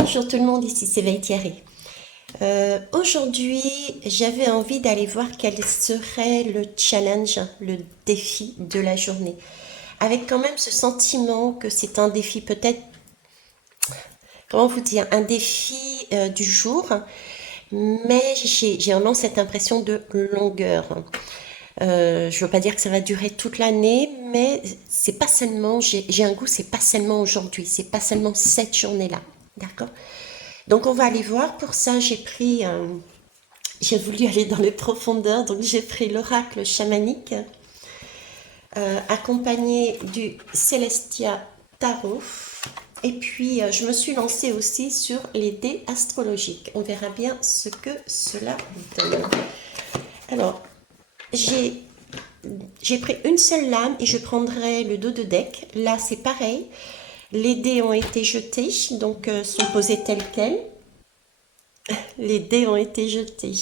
Bonjour tout le monde, ici c'est Thierry. Aujourd'hui, j'avais envie d'aller voir quel serait le challenge, le défi de la journée. Avec quand même ce sentiment que c'est un défi peut-être, comment vous dire, un défi du jour, mais j'ai vraiment cette impression de longueur. Je veux pas dire que ça va durer toute l'année, mais c'est pas seulement, j'ai un goût, c'est pas seulement aujourd'hui, c'est pas seulement cette journée-là. D'accord? Donc on va aller voir. Pour ça, j'ai voulu aller dans les profondeurs, donc j'ai pris l'oracle chamanique, accompagné du Celestia Tarot. Et puis je me suis lancée aussi sur les dés astrologiques. On verra bien ce que cela donne. Alors, j'ai pris une seule lame et je prendrai le dos de deck. Là, c'est pareil. Les dés ont été jetés, donc sont posés tels quels. Les dés ont été jetés.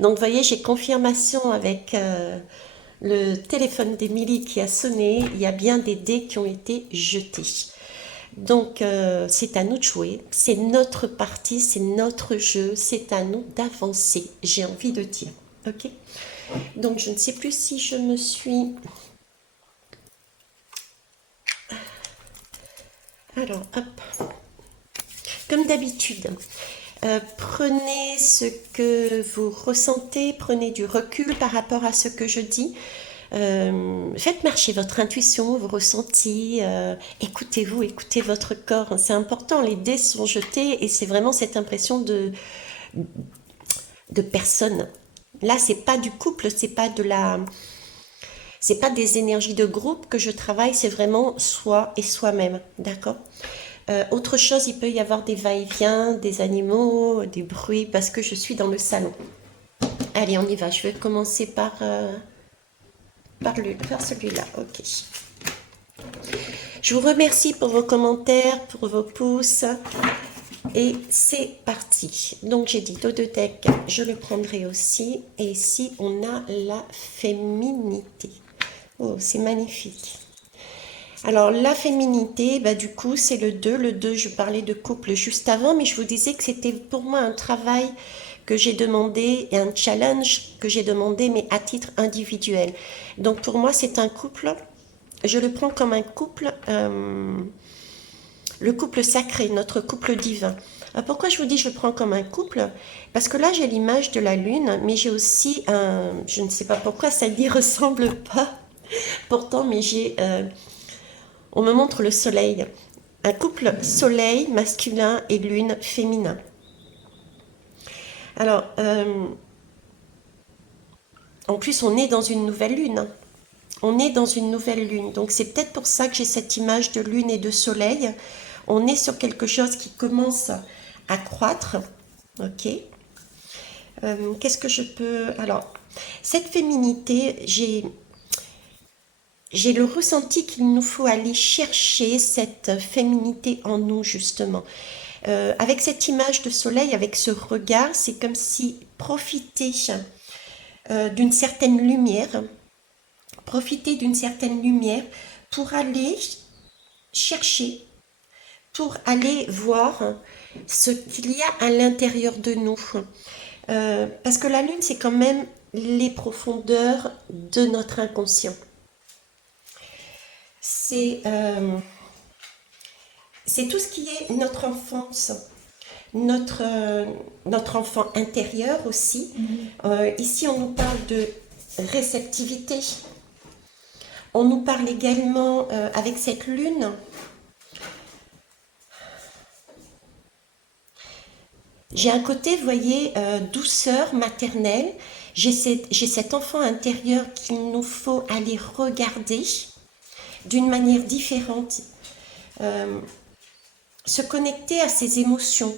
Donc, vous voyez, j'ai confirmation avec le téléphone d'Émilie qui a sonné. Il y a bien des dés qui ont été jetés. Donc, c'est à nous de jouer. C'est notre partie, c'est notre jeu. C'est à nous d'avancer. J'ai envie de dire. Ok? Donc, je ne sais plus si je me suis... Alors, hop. Comme d'habitude, prenez ce que vous ressentez, prenez du recul par rapport à ce que je dis. Faites marcher votre intuition, vos ressentis, écoutez-vous, écoutez votre corps. C'est important, les dés sont jetés et c'est vraiment cette impression de personne. Là, c'est pas du couple, c'est pas des énergies de groupe que je travaille, c'est vraiment soi et soi-même, d'accord? Autre chose, il peut y avoir des va-et-vient, des animaux, des bruits, parce que je suis dans le salon. Allez, on y va. Je vais commencer par celui-là. Ok. Je vous remercie pour vos commentaires, pour vos pouces. Et c'est parti. Donc, j'ai dit dos de deck, je le prendrai aussi. Et ici, on a la féminité. Oh, c'est magnifique. Alors, la féminité, bah, du coup, c'est le 2. Le 2, je parlais de couple juste avant, mais je vous disais que c'était pour moi un travail que j'ai demandé et un challenge que j'ai demandé, mais à titre individuel. Donc, pour moi, c'est un couple. Je le prends comme un couple, le couple sacré, notre couple divin. Alors, pourquoi je vous dis je le prends comme un couple? Parce que là, j'ai l'image de la lune, mais j'ai aussi un... Je ne sais pas pourquoi ça n'y ressemble pas, pourtant, mais on me montre le soleil. Un couple soleil masculin et lune féminin. Alors, en plus, on est dans une nouvelle lune. On est dans une nouvelle lune. Donc, c'est peut-être pour ça que j'ai cette image de lune et de soleil. On est sur quelque chose qui commence à croître. Ok. Qu'est-ce que je peux... Alors, cette féminité, j'ai le ressenti qu'il nous faut aller chercher cette féminité en nous, justement. Avec cette image de soleil, avec ce regard, c'est comme si profiter d'une certaine lumière pour aller chercher, pour aller voir ce qu'il y a à l'intérieur de nous. Parce que la lune, c'est quand même les profondeurs de notre inconscient. C'est tout ce qui est notre enfance, notre enfant intérieur aussi. Ici, on nous parle de réceptivité. On nous parle également, avec cette lune, j'ai un côté, vous voyez, douceur maternelle. J'ai cet enfant intérieur qu'il nous faut aller regarder d'une manière différente. Se connecter à ses émotions,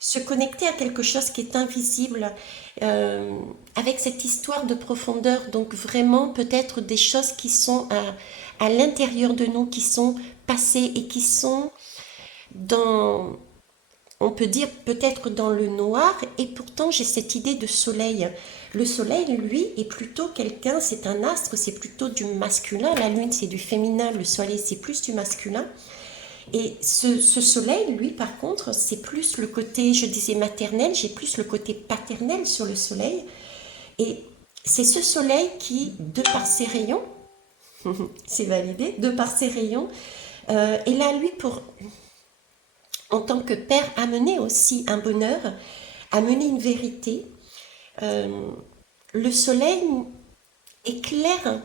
se connecter à quelque chose qui est invisible, avec cette histoire de profondeur. Donc vraiment peut-être des choses qui sont à l'intérieur de nous, qui sont passées et qui sont dans, on peut dire peut-être dans le noir, et pourtant j'ai cette idée de soleil. Le soleil, lui, est plutôt quelqu'un, c'est un astre, c'est plutôt du masculin. La lune, c'est du féminin, le soleil, c'est plus du masculin. Et ce soleil, lui, par contre, c'est plus le côté, je disais maternel, j'ai plus le côté paternel sur le soleil. Et c'est ce soleil qui, de par ses rayons, c'est validé, de par ses rayons, est là, lui, pour, en tant que père, amener aussi un bonheur, amener une vérité. Euh, le soleil éclaire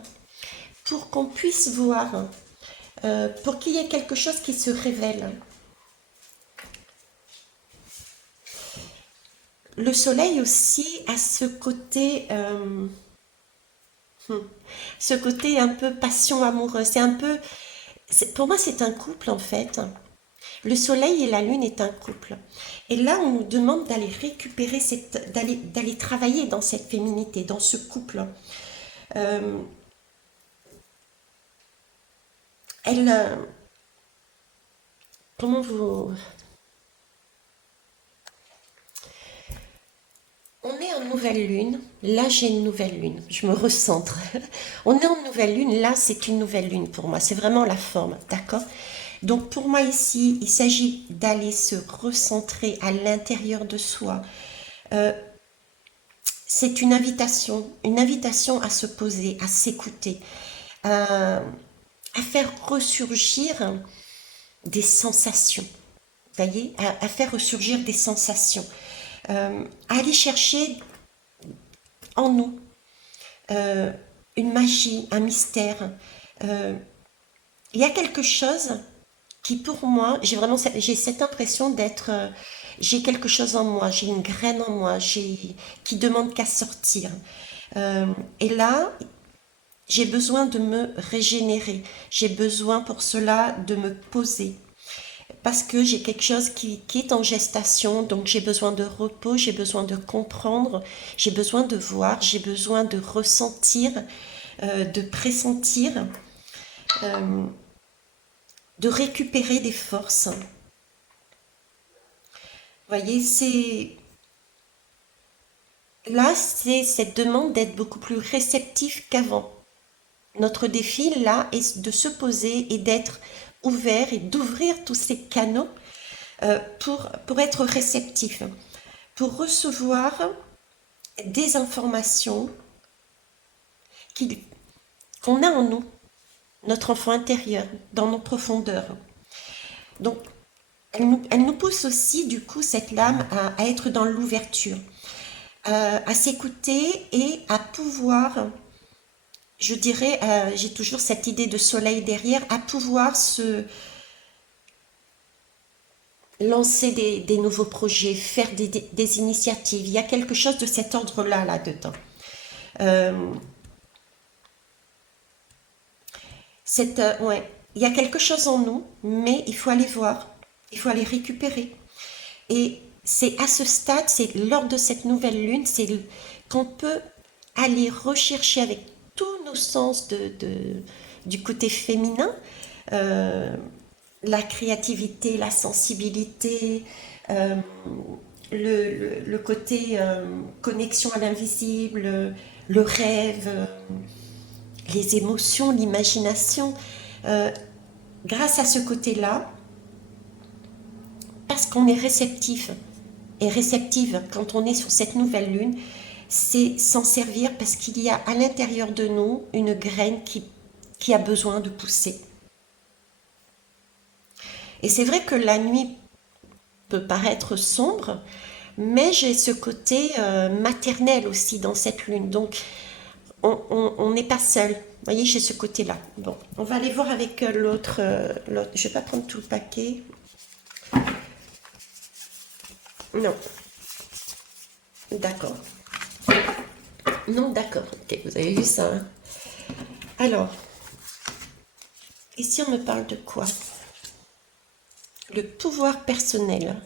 pour qu'on puisse voir, pour qu'il y ait quelque chose qui se révèle. Le soleil aussi a ce côté un peu passion amoureuse. C'est un peu, pour moi, c'est un couple en fait. Le soleil et la lune est un couple. Et là, on nous demande d'aller récupérer d'aller travailler dans cette féminité, dans ce couple. Euh, elle, comment vous, On est en nouvelle lune. Là, j'ai une nouvelle lune. Je me recentre. On est en nouvelle lune. Là, c'est une nouvelle lune pour moi. C'est vraiment la forme. D'accord? Donc, pour moi, ici, il s'agit d'aller se recentrer à l'intérieur de soi. Euh, c'est une invitation à se poser, à s'écouter, à faire ressurgir des sensations. Vous voyez? À faire ressurgir des sensations. À aller chercher en nous euh, une magie, un mystère. Euh, il y a quelque chose qui pour moi, j'ai cette impression d'être, j'ai quelque chose en moi, j'ai une graine en moi, qui demande qu'à sortir. Euh, et là, j'ai besoin de me régénérer, j'ai besoin pour cela de me poser. Parce que j'ai quelque chose qui est en gestation, donc j'ai besoin de repos, j'ai besoin de comprendre, j'ai besoin de voir, j'ai besoin de ressentir, de pressentir, euh, de récupérer des forces. Vous voyez, c'est cette demande d'être beaucoup plus réceptif qu'avant. Notre défi, là, est de se poser et d'être ouvert et d'ouvrir tous ces canaux pour être réceptif, pour recevoir des informations qu'on a en nous, notre enfant intérieur, dans nos profondeurs. Donc, elle nous pousse aussi, du coup, cette lame à être dans l'ouverture, à s'écouter et à pouvoir, je dirais, j'ai toujours cette idée de soleil derrière, à pouvoir se lancer des nouveaux projets, faire des initiatives. Il y a quelque chose de cet ordre-là, là-dedans. Euh, ouais, il y a quelque chose en nous, mais il faut aller voir, il faut aller récupérer. Et c'est à ce stade, c'est lors de cette nouvelle lune, qu'on peut aller rechercher avec tous nos sens du côté féminin, euh, la créativité, la sensibilité, euh, le côté connexion à l'invisible, le rêve, les émotions, l'imagination. Euh, Grâce à ce côté-là, parce qu'on est réceptif et réceptive quand on est sur cette nouvelle lune, c'est s'en servir parce qu'il y a à l'intérieur de nous une graine qui a besoin de pousser. Et c'est vrai que la nuit peut paraître sombre, mais j'ai ce côté maternel aussi dans cette lune. Donc, on n'est pas seul. Vous voyez, j'ai ce côté-là. Bon, on va aller voir avec l'autre. Je ne vais pas prendre tout le paquet. Non. D'accord. Non, d'accord. Ok, vous avez vu ça, hein. Alors, ici on me parle de quoi? Le pouvoir personnel.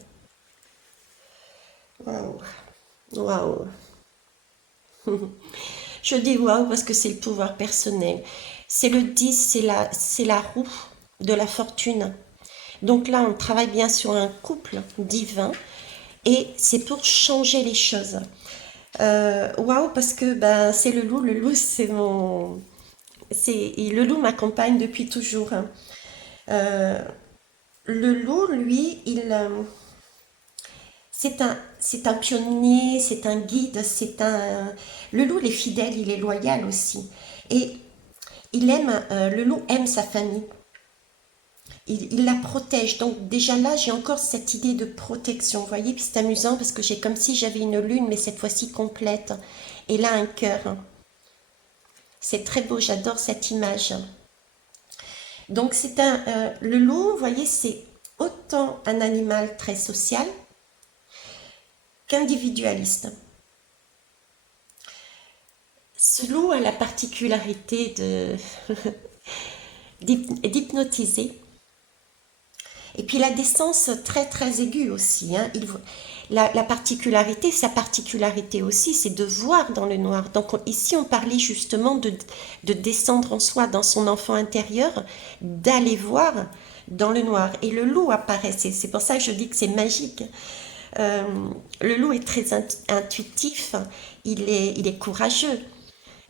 Waouh. Waouh. Je dis waouh parce que c'est le pouvoir personnel. C'est le 10, c'est la roue de la fortune. Donc là, on travaille bien sur un couple divin et c'est pour changer les choses. Waouh, parce que ben, c'est le loup. Le loup, le loup m'accompagne depuis toujours, hein. Euh, Le loup, lui, c'est un pionnier, c'est un guide, Le loup, il est fidèle, il est loyal aussi. Et le loup aime sa famille. Il la protège. Donc déjà là, j'ai encore cette idée de protection. Vous voyez, puis c'est amusant parce que j'ai comme si j'avais une lune, mais cette fois-ci complète. Et là, un cœur. C'est très beau, j'adore cette image. Donc le loup, vous voyez, c'est autant un animal très social qu'individualiste. Ce loup a la particularité d'hypnotiser. Et puis la décence très très aiguë aussi. Hein. Sa particularité aussi, c'est de voir dans le noir. Donc ici, on parlait justement de descendre en soi, dans son enfant intérieur, d'aller voir dans le noir. Et le loup apparaît. C'est pour ça que je dis que c'est magique. Euh, le loup est très intuitif. Il est courageux.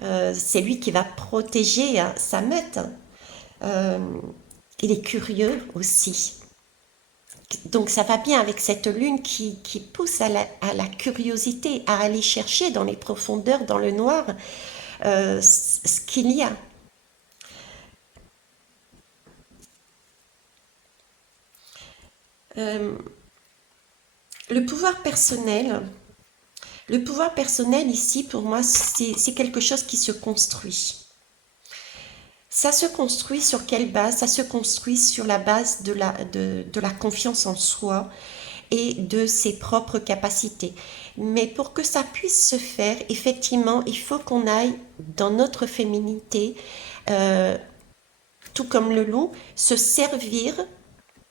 C'est lui qui va protéger hein, sa meute. Euh, il est curieux aussi. Donc ça va bien avec cette lune qui pousse à la curiosité, à aller chercher dans les profondeurs, dans le noir, ce qu'il y a. Euh, le pouvoir personnel, le pouvoir personnel ici pour moi c'est quelque chose qui se construit. Ça se construit sur quelle base? Ça se construit sur la base de la confiance en soi et de ses propres capacités. Mais pour que ça puisse se faire, effectivement, il faut qu'on aille dans notre féminité, euh, tout comme le loup, se servir.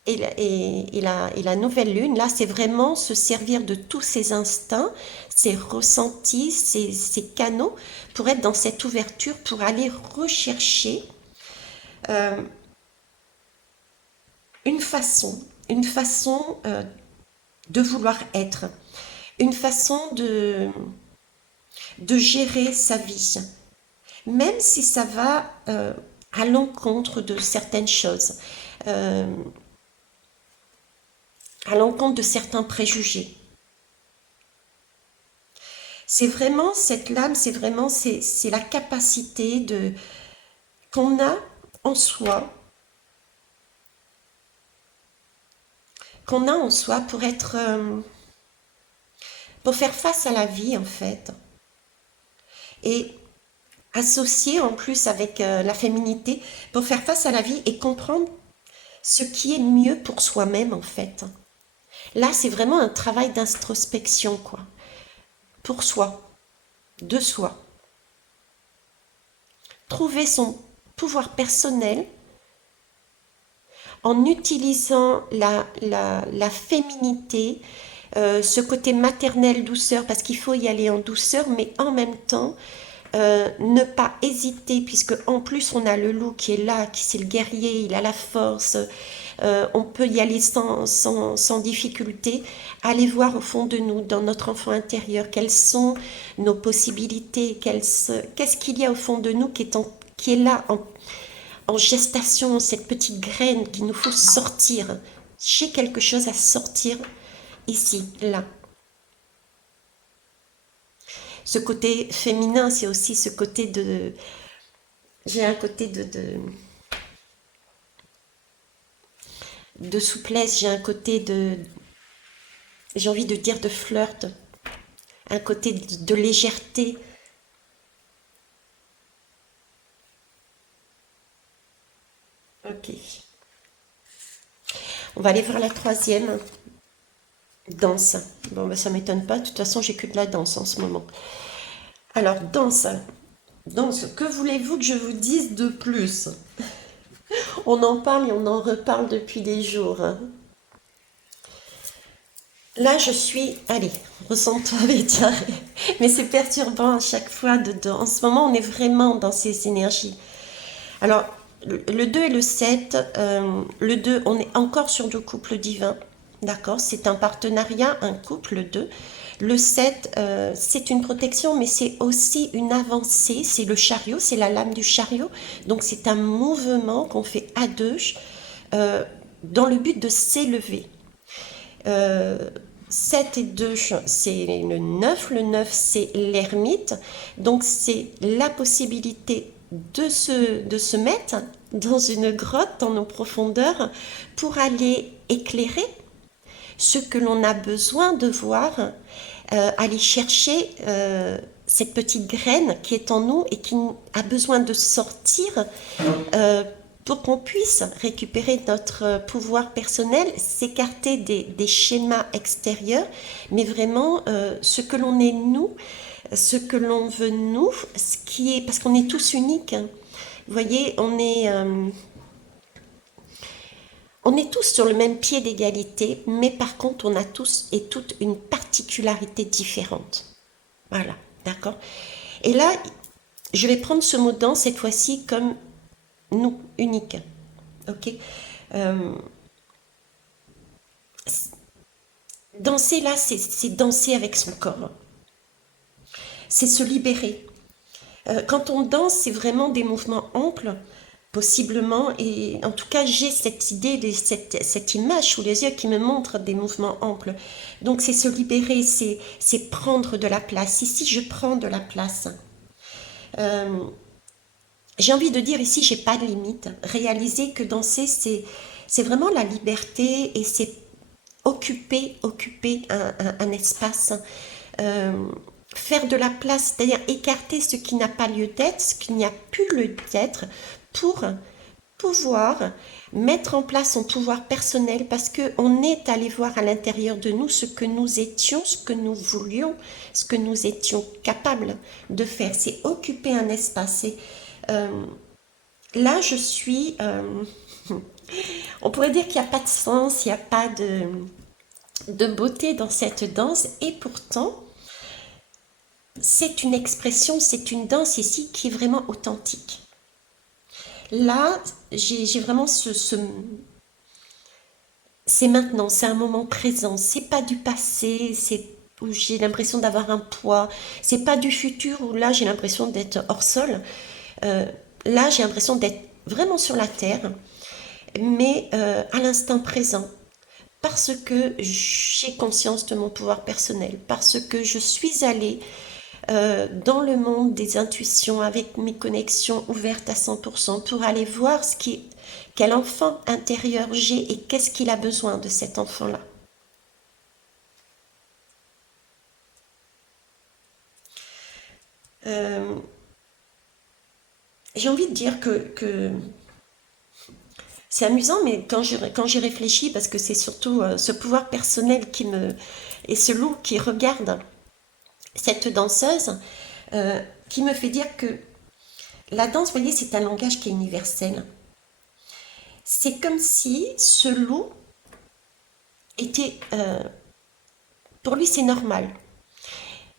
Et la nouvelle lune, là, c'est vraiment se servir de tous ses instincts, ses ressentis, ses canaux, pour être dans cette ouverture, pour aller rechercher euh, une façon de vouloir être, une façon de gérer sa vie, même si ça va à l'encontre de certaines choses, euh, à l'encontre de certains préjugés. C'est vraiment cette lame, c'est la capacité qu'on a en soi, qu'on a en soi pour pour faire face à la vie en fait, et associer en plus avec la féminité pour faire face à la vie et comprendre ce qui est mieux pour soi-même en fait. Là, c'est vraiment un travail d'introspection quoi, pour soi, de soi. Trouver son pouvoir personnel en utilisant la féminité, ce côté maternel, douceur, parce qu'il faut y aller en douceur, mais en même temps, ne pas hésiter, puisque en plus on a le loup qui est là, qui c'est le guerrier, il a la force, on peut y aller sans difficulté, aller voir au fond de nous, dans notre enfant intérieur, quelles sont nos possibilités, qu'est-ce qu'il y a au fond de nous qui est là en gestation, cette petite graine qu'il nous faut sortir. J'ai quelque chose à sortir ici, là. Ce côté féminin, c'est aussi ce côté de... J'ai un côté de souplesse, j'ai un côté de... J'ai envie de dire de flirt, un côté de légèreté. Ok. On va aller voir la troisième. Danse. Bon, ben, ça m'étonne pas. De toute façon, j'ai que de la danse en ce moment. Alors, danse. Danse. Que voulez-vous que je vous dise de plus? On en parle et on en reparle depuis des jours. Hein. Là, je suis... Allez, ressens-toi avec mais c'est perturbant à chaque fois dedans. En ce moment, on est vraiment dans ces énergies. Alors, le 2 et le 7, le 2, on est encore sur deux couples divins. D'accord? C'est un partenariat, un couple 2. Le 7, c'est une protection, mais c'est aussi une avancée. C'est le chariot, c'est la lame du chariot. Donc, c'est un mouvement qu'on fait à deux, euh, dans le but de s'élever. 7 et 2, c'est le 9 c'est l'ermite, donc c'est la possibilité de se mettre dans une grotte, dans nos profondeurs, pour aller éclairer ce que l'on a besoin de voir, aller chercher cette petite graine qui est en nous et qui a besoin de sortir euh, pour qu'on puisse récupérer notre pouvoir personnel, s'écarter des schémas extérieurs, mais vraiment ce que l'on est nous, ce que l'on veut nous, ce qui est, parce qu'on est tous uniques. Hein. Vous voyez, on est tous sur le même pied d'égalité, mais par contre, on a tous et toutes une particularité différente. Voilà, d'accord. Et là, je vais prendre ce mot dans cette fois-ci comme nous, unique. Ok. Euh, Danser là, c'est danser avec son corps. C'est se libérer. Quand on danse, c'est vraiment des mouvements amples, possiblement, et en tout cas, j'ai cette idée, cette image sous les yeux qui me montre des mouvements amples. Donc, c'est se libérer, c'est prendre de la place. Ici, je prends de la place. Euh, j'ai envie de dire ici, j'ai pas de limite. Réaliser que danser, c'est vraiment la liberté et c'est occuper un espace, euh, faire de la place, c'est-à-dire écarter ce qui n'a pas lieu d'être, ce qui n'y a plus lieu d'être, pour pouvoir mettre en place son pouvoir personnel parce qu'on est allé voir à l'intérieur de nous ce que nous étions, ce que nous voulions, ce que nous étions capables de faire. C'est occuper un espace. Et, euh, là, je suis... on pourrait dire qu'il n'y a pas de sens, il n'y a pas de beauté dans cette danse et pourtant c'est une expression, c'est une danse ici qui est vraiment authentique. Là, j'ai vraiment c'est maintenant, c'est un moment présent, c'est pas du passé, c'est où j'ai l'impression d'avoir un poids, c'est pas du futur où là j'ai l'impression d'être hors sol. Euh, Là j'ai l'impression d'être vraiment sur la terre, mais à l'instant présent, parce que j'ai conscience de mon pouvoir personnel, parce que je suis allée dans le monde des intuitions avec mes connexions ouvertes à 100% pour aller voir quel enfant intérieur j'ai et qu'est-ce qu'il a besoin de cet enfant-là. Euh, j'ai envie de dire que c'est amusant, mais quand j'y réfléchis, parce que c'est surtout ce pouvoir personnel et ce loup qui regarde cette danseuse, qui me fait dire que la danse, vous voyez, c'est un langage qui est universel. C'est comme si ce loup était... pour lui, c'est normal.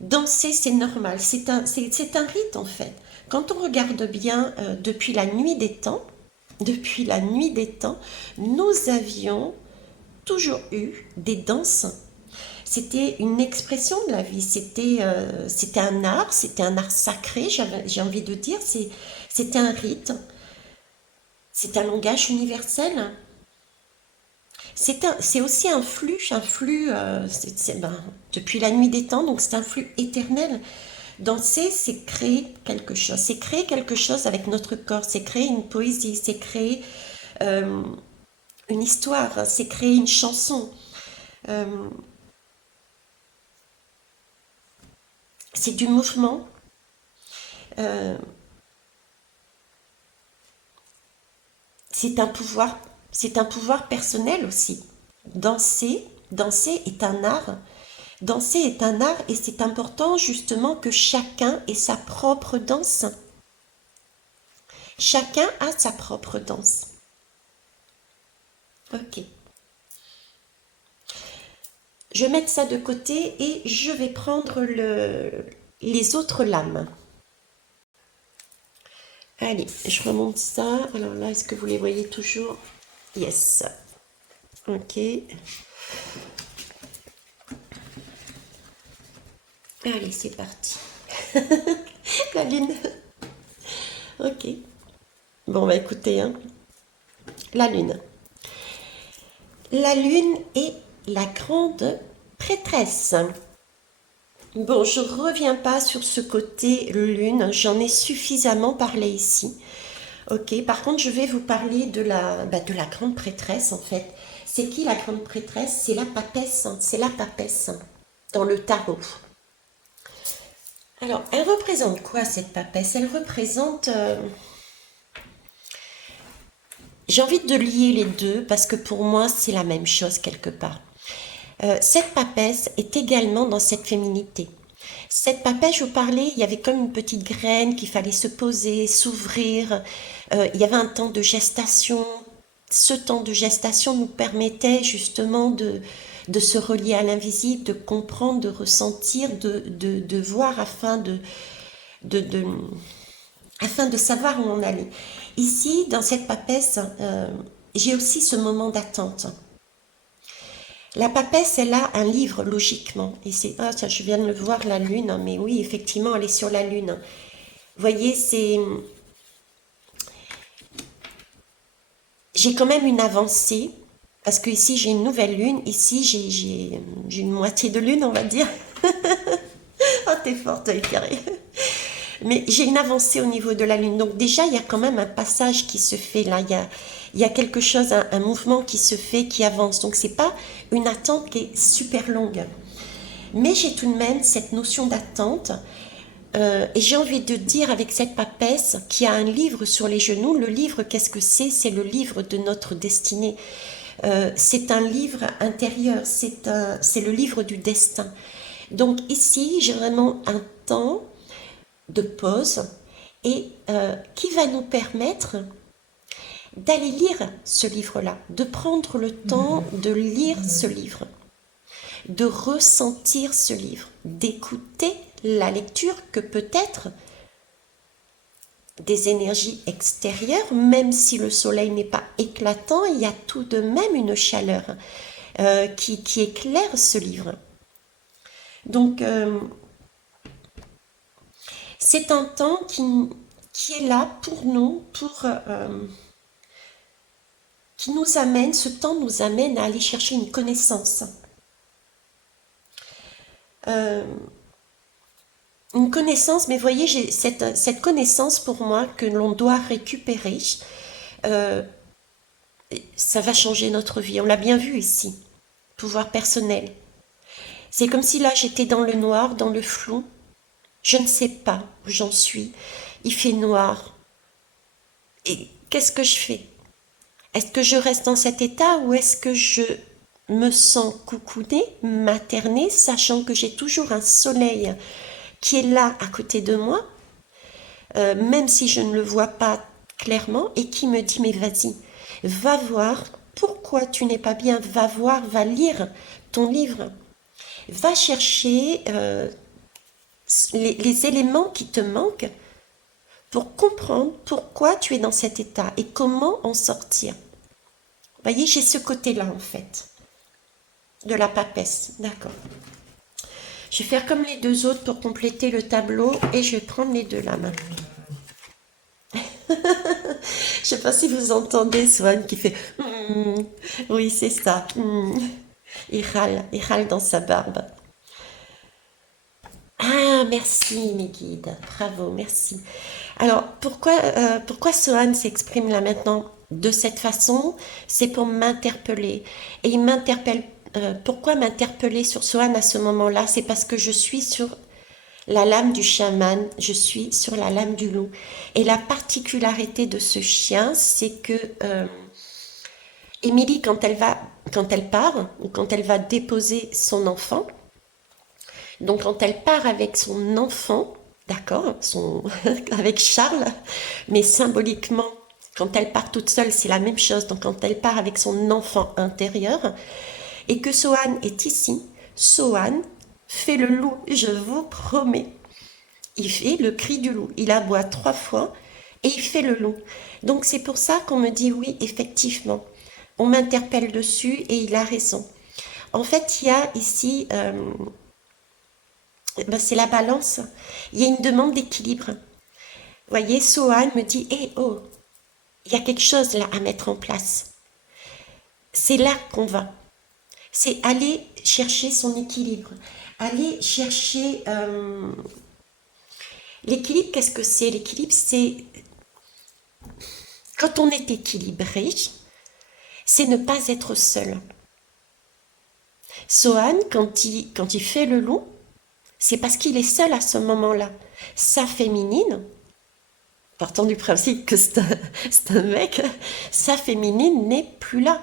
Danser, c'est normal. C'est un rite, en fait. Quand on regarde bien, depuis la nuit des temps, nous avions toujours eu des danses. C'était une expression de la vie, c'était un art sacré, j'ai envie de dire, c'était un rite, c'est un langage universel. C'est aussi un flux depuis la nuit des temps, donc c'est un flux éternel. Danser, c'est créer quelque chose avec notre corps, c'est créer une poésie, c'est créer euh, une histoire, c'est créer une chanson. Euh, c'est du mouvement. Euh, c'est un pouvoir, c'est un pouvoir personnel aussi. Danser, danser est un art. Danser est un art et c'est important justement que chacun ait sa propre danse. Chacun a sa propre danse. Ok. Je vais mettre ça de côté et je vais prendre les autres lames. Allez, je remonte ça. Alors là, est-ce que vous les voyez toujours? Yes. Ok. Allez, c'est parti. La lune. Ok. Bon, bah écoutez, hein. La lune. La lune est la grande prêtresse. Bon, je ne reviens pas sur ce côté lune, j'en ai suffisamment parlé ici. Ok, par contre, je vais vous parler de la grande prêtresse en fait. C'est qui la grande prêtresse? C'est la papesse, c'est la papesse dans le tarot. Alors, elle représente quoi cette papesse? Elle représente... j'ai envie de lier les deux parce que pour moi, c'est la même chose quelque part. Cette papesse est également dans cette féminité. Cette papesse, je vous parlais, il y avait comme une petite graine qu'il fallait se poser, s'ouvrir. Il y avait un temps de gestation. Ce temps de gestation nous permettait justement de se relier à l'invisible, de comprendre, de ressentir, de voir de, de- afin de savoir où on allait. Ici, dans cette papesse, j'ai aussi ce moment d'attente. La papesse, elle a un livre, logiquement. Et c'est, ah tiens, je viens de le voir, la lune, hein, mais oui, effectivement, elle est sur la lune. Vous voyez, j'ai quand même une avancée, parce que ici, j'ai une nouvelle lune, ici, j'ai une moitié de lune, on va dire. Oh, t'es forte, Carré. Mais j'ai une avancée au niveau de la lune. Donc déjà, il y a quand même un passage qui se fait là. Il y a quelque chose, un mouvement qui se fait, qui avance. Donc c'est pas une attente qui est super longue. Mais j'ai tout de même cette notion d'attente. Et j'ai envie de dire avec cette papesse qui a un livre sur les genoux, le livre, qu'est-ce que c'est? C'est le livre de notre destinée. C'est un livre intérieur, c'est le livre du destin. Donc ici, j'ai vraiment un temps de pause et qui va nous permettre d'aller lire ce livre-là, de prendre le temps de lire ce livre, de ressentir ce livre, d'écouter la lecture que peut-être des énergies extérieures, même si le soleil n'est pas éclatant, il y a tout de même une chaleur qui éclaire ce livre. Donc, c'est un temps qui est là pour nous, qui nous amène, ce temps nous amène à aller chercher une connaissance. Euh, une connaissance, mais voyez, j'ai cette connaissance pour moi que l'on doit récupérer. euh, Ça va changer notre vie. On l'a bien vu ici. Pouvoir personnel. C'est comme si là j'étais dans le noir, dans le flou. Je ne sais pas où j'en suis. Il fait noir. Et qu'est-ce que je fais? Est-ce que je reste dans cet état ou est-ce que je me sens coucounée, maternée, sachant que j'ai toujours un soleil qui est là à côté de moi, même si je ne le vois pas clairement, et qui me dit mais vas-y, va voir pourquoi tu n'es pas bien, va voir, va lire ton livre, va chercher les éléments qui te manquent pour comprendre pourquoi tu es dans cet état et comment en sortir. Vous voyez, j'ai ce côté-là en fait, de la papesse, d'accord. Je vais faire comme les deux autres pour compléter le tableau et je vais prendre les deux là maintenant. Je sais pas si vous entendez Swan qui fait oui, c'est ça. Il râle dans sa barbe. Ah, merci mes guides, bravo, merci. Alors, pourquoi Sohan s'exprime là maintenant de cette façon? C'est pour m'interpeller. Et il m'interpelle. Pourquoi m'interpeller sur Sohan à ce moment-là? C'est parce que je suis sur la lame du chaman, je suis sur la lame du loup. Et la particularité de ce chien, c'est que Émilie, quand elle part, ou quand elle va déposer son enfant, donc quand elle part avec son enfant, d'accord, avec Charles, mais symboliquement, quand elle part toute seule, c'est la même chose. Donc quand elle part avec son enfant intérieur, et que Sohan est ici, Sohan fait le loup, je vous promets. Il fait le cri du loup. Il aboie 3 fois et il fait le loup. Donc c'est pour ça qu'on me dit oui, effectivement. On m'interpelle dessus et il a raison. En fait, il y a ici ben, c'est la balance. Il y a une demande d'équilibre. Vous voyez, Sohan me dit, oh, il y a quelque chose là à mettre en place. C'est là qu'on va. C'est aller chercher son équilibre. Aller chercher l'équilibre. Qu'est-ce que c'est? L'équilibre, c'est quand on est équilibré, c'est ne pas être seul. Sohan, quand il fait le loup, c'est parce qu'il est seul à ce moment-là. Sa féminine, partant du principe que c'est un mec, sa féminine n'est plus là.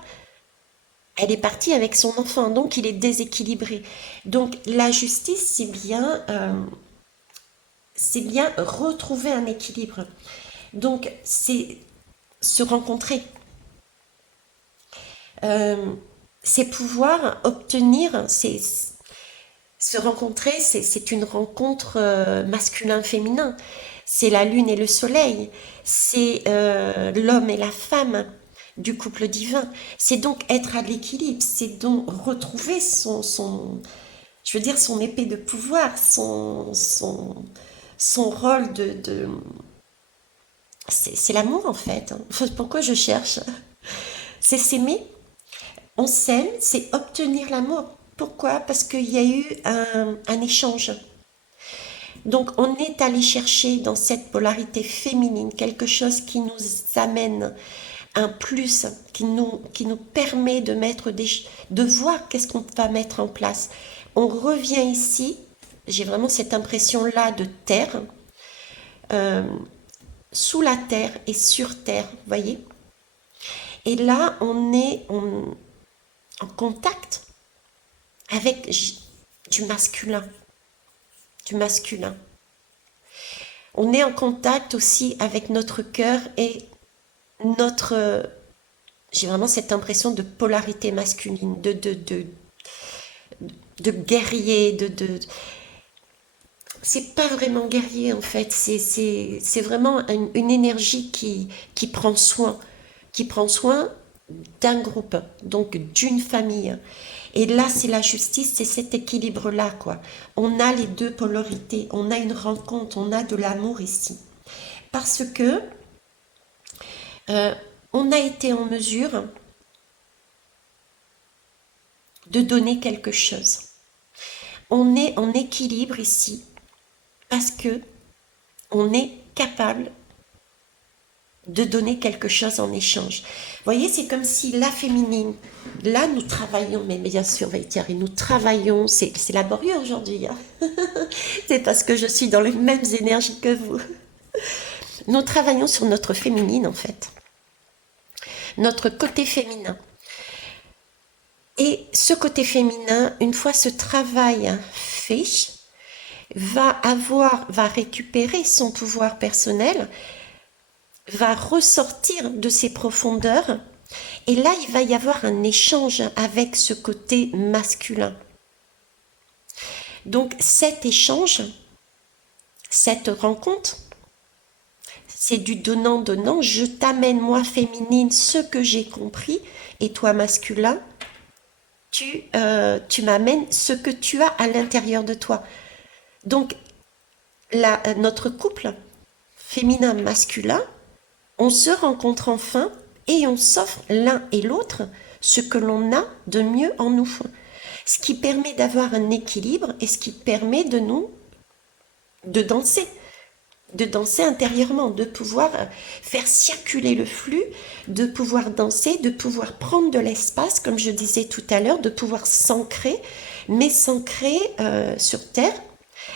Elle est partie avec son enfant, donc il est déséquilibré. Donc la justice, c'est bien retrouver un équilibre. Donc c'est se rencontrer. Euh, c'est pouvoir obtenir, se rencontrer, c'est une rencontre masculin-féminin. C'est la lune et le soleil. C'est l'homme et la femme du couple divin. C'est donc être à l'équilibre. C'est donc retrouver je veux dire, son épée de pouvoir, son rôle c'est l'amour en fait. Pourquoi je cherche? C'est s'aimer. On s'aime, c'est obtenir l'amour. Pourquoi? Parce qu'il y a eu un échange. Donc on est allé chercher dans cette polarité féminine quelque chose qui nous amène un plus, qui nous permet de voir qu'est-ce qu'on va mettre en place. On revient ici, j'ai vraiment cette impression-là de terre, euh, sous la terre et sur terre, vous voyez? Et là, on est en contact avec du masculin, du masculin. On est en contact aussi avec notre cœur et notre... J'ai vraiment cette impression de polarité masculine, de guerrier, c'est pas vraiment guerrier en fait, c'est vraiment une énergie qui prend soin d'un groupe, donc d'une famille. Et là, c'est la justice, c'est cet équilibre-là, quoi. On a les deux polarités, on a une rencontre, on a de l'amour ici. Parce que euh, on a été en mesure de donner quelque chose. On est en équilibre ici parce que on est capable de donner quelque chose en échange. Vous voyez, c'est comme si la féminine, là nous travaillons, mais bien sûr, Thierry, nous travaillons, c'est laborieux aujourd'hui, hein. C'est parce que je suis dans les mêmes énergies que vous. Nous travaillons sur notre féminine en fait, notre côté féminin. Et ce côté féminin, une fois ce travail fait, va récupérer son pouvoir personnel, va ressortir de ses profondeurs, et là il va y avoir un échange avec ce côté masculin. Donc cet échange, cette rencontre, c'est du donnant-donnant. Je t'amène, moi féminine, ce que j'ai compris, et toi masculin, tu m'amènes ce que tu as à l'intérieur de toi. Donc notre couple féminin-masculin, on se rencontre enfin et on s'offre l'un et l'autre ce que l'on a de mieux en nous. Ce qui permet d'avoir un équilibre et ce qui permet de danser intérieurement, de pouvoir faire circuler le flux, de pouvoir danser, de pouvoir prendre de l'espace, comme je disais tout à l'heure, de pouvoir s'ancrer, mais s'ancrer sur terre,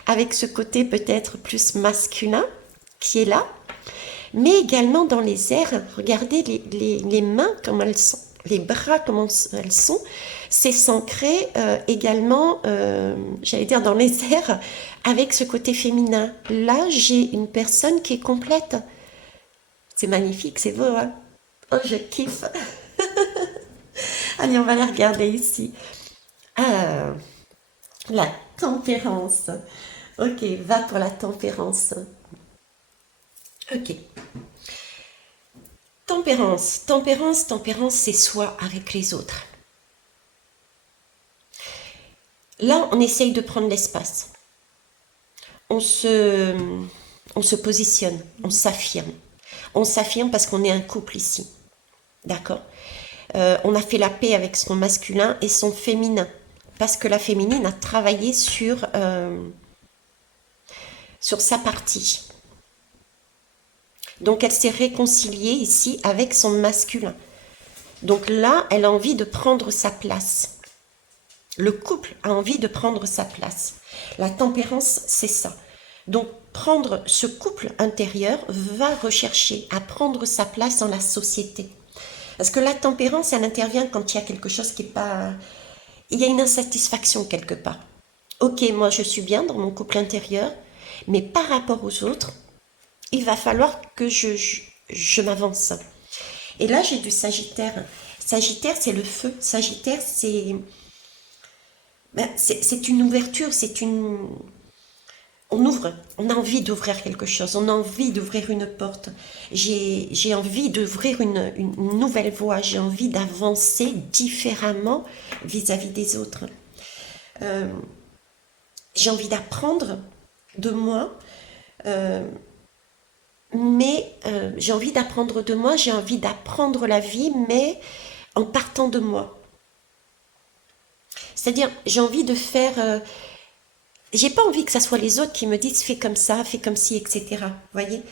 avec ce côté peut-être plus masculin qui est là, mais également dans les airs. Regardez les mains, comment elles sont, les bras, comment elles sont. C'est s'ancrer également, j'allais dire, dans les airs, avec ce côté féminin. Là, j'ai une personne qui est complète. C'est magnifique, c'est beau, hein? Oh, je kiffe. Allez, on va la regarder ici. Ah, la tempérance. Ok, va pour la tempérance. Ok. Tempérance, c'est soi avec les autres. Là, on essaye de prendre l'espace. On se, on se positionne, on s'affirme. On s'affirme parce qu'on est un couple ici. D'accord? On a fait la paix avec son masculin et son féminin. Parce que la féminine a travaillé sur sa partie. Donc elle s'est réconciliée ici avec son masculin. Donc là, elle a envie de prendre sa place. Le couple a envie de prendre sa place. La tempérance, c'est ça. Donc prendre ce couple intérieur va rechercher à prendre sa place dans la société. Parce que la tempérance, elle intervient quand il y a quelque chose qui n'est pas... Il y a une insatisfaction quelque part. Ok, moi je suis bien dans mon couple intérieur, mais par rapport aux autres, il va falloir que je m'avance. Et là, j'ai du Sagittaire. Sagittaire, c'est le feu. Sagittaire, c'est une ouverture, c'est une... On ouvre, on a envie d'ouvrir quelque chose, on a envie d'ouvrir une porte. J'ai envie d'ouvrir une nouvelle voie, j'ai envie d'avancer différemment vis-à-vis des autres. J'ai envie d'apprendre de moi, mais j'ai envie d'apprendre de moi, j'ai envie d'apprendre la vie, mais en partant de moi. C'est-à-dire, j'ai envie de faire... j'ai pas envie que ça soit les autres qui me disent fais comme ça, fais comme ci, etc. Vous voyez,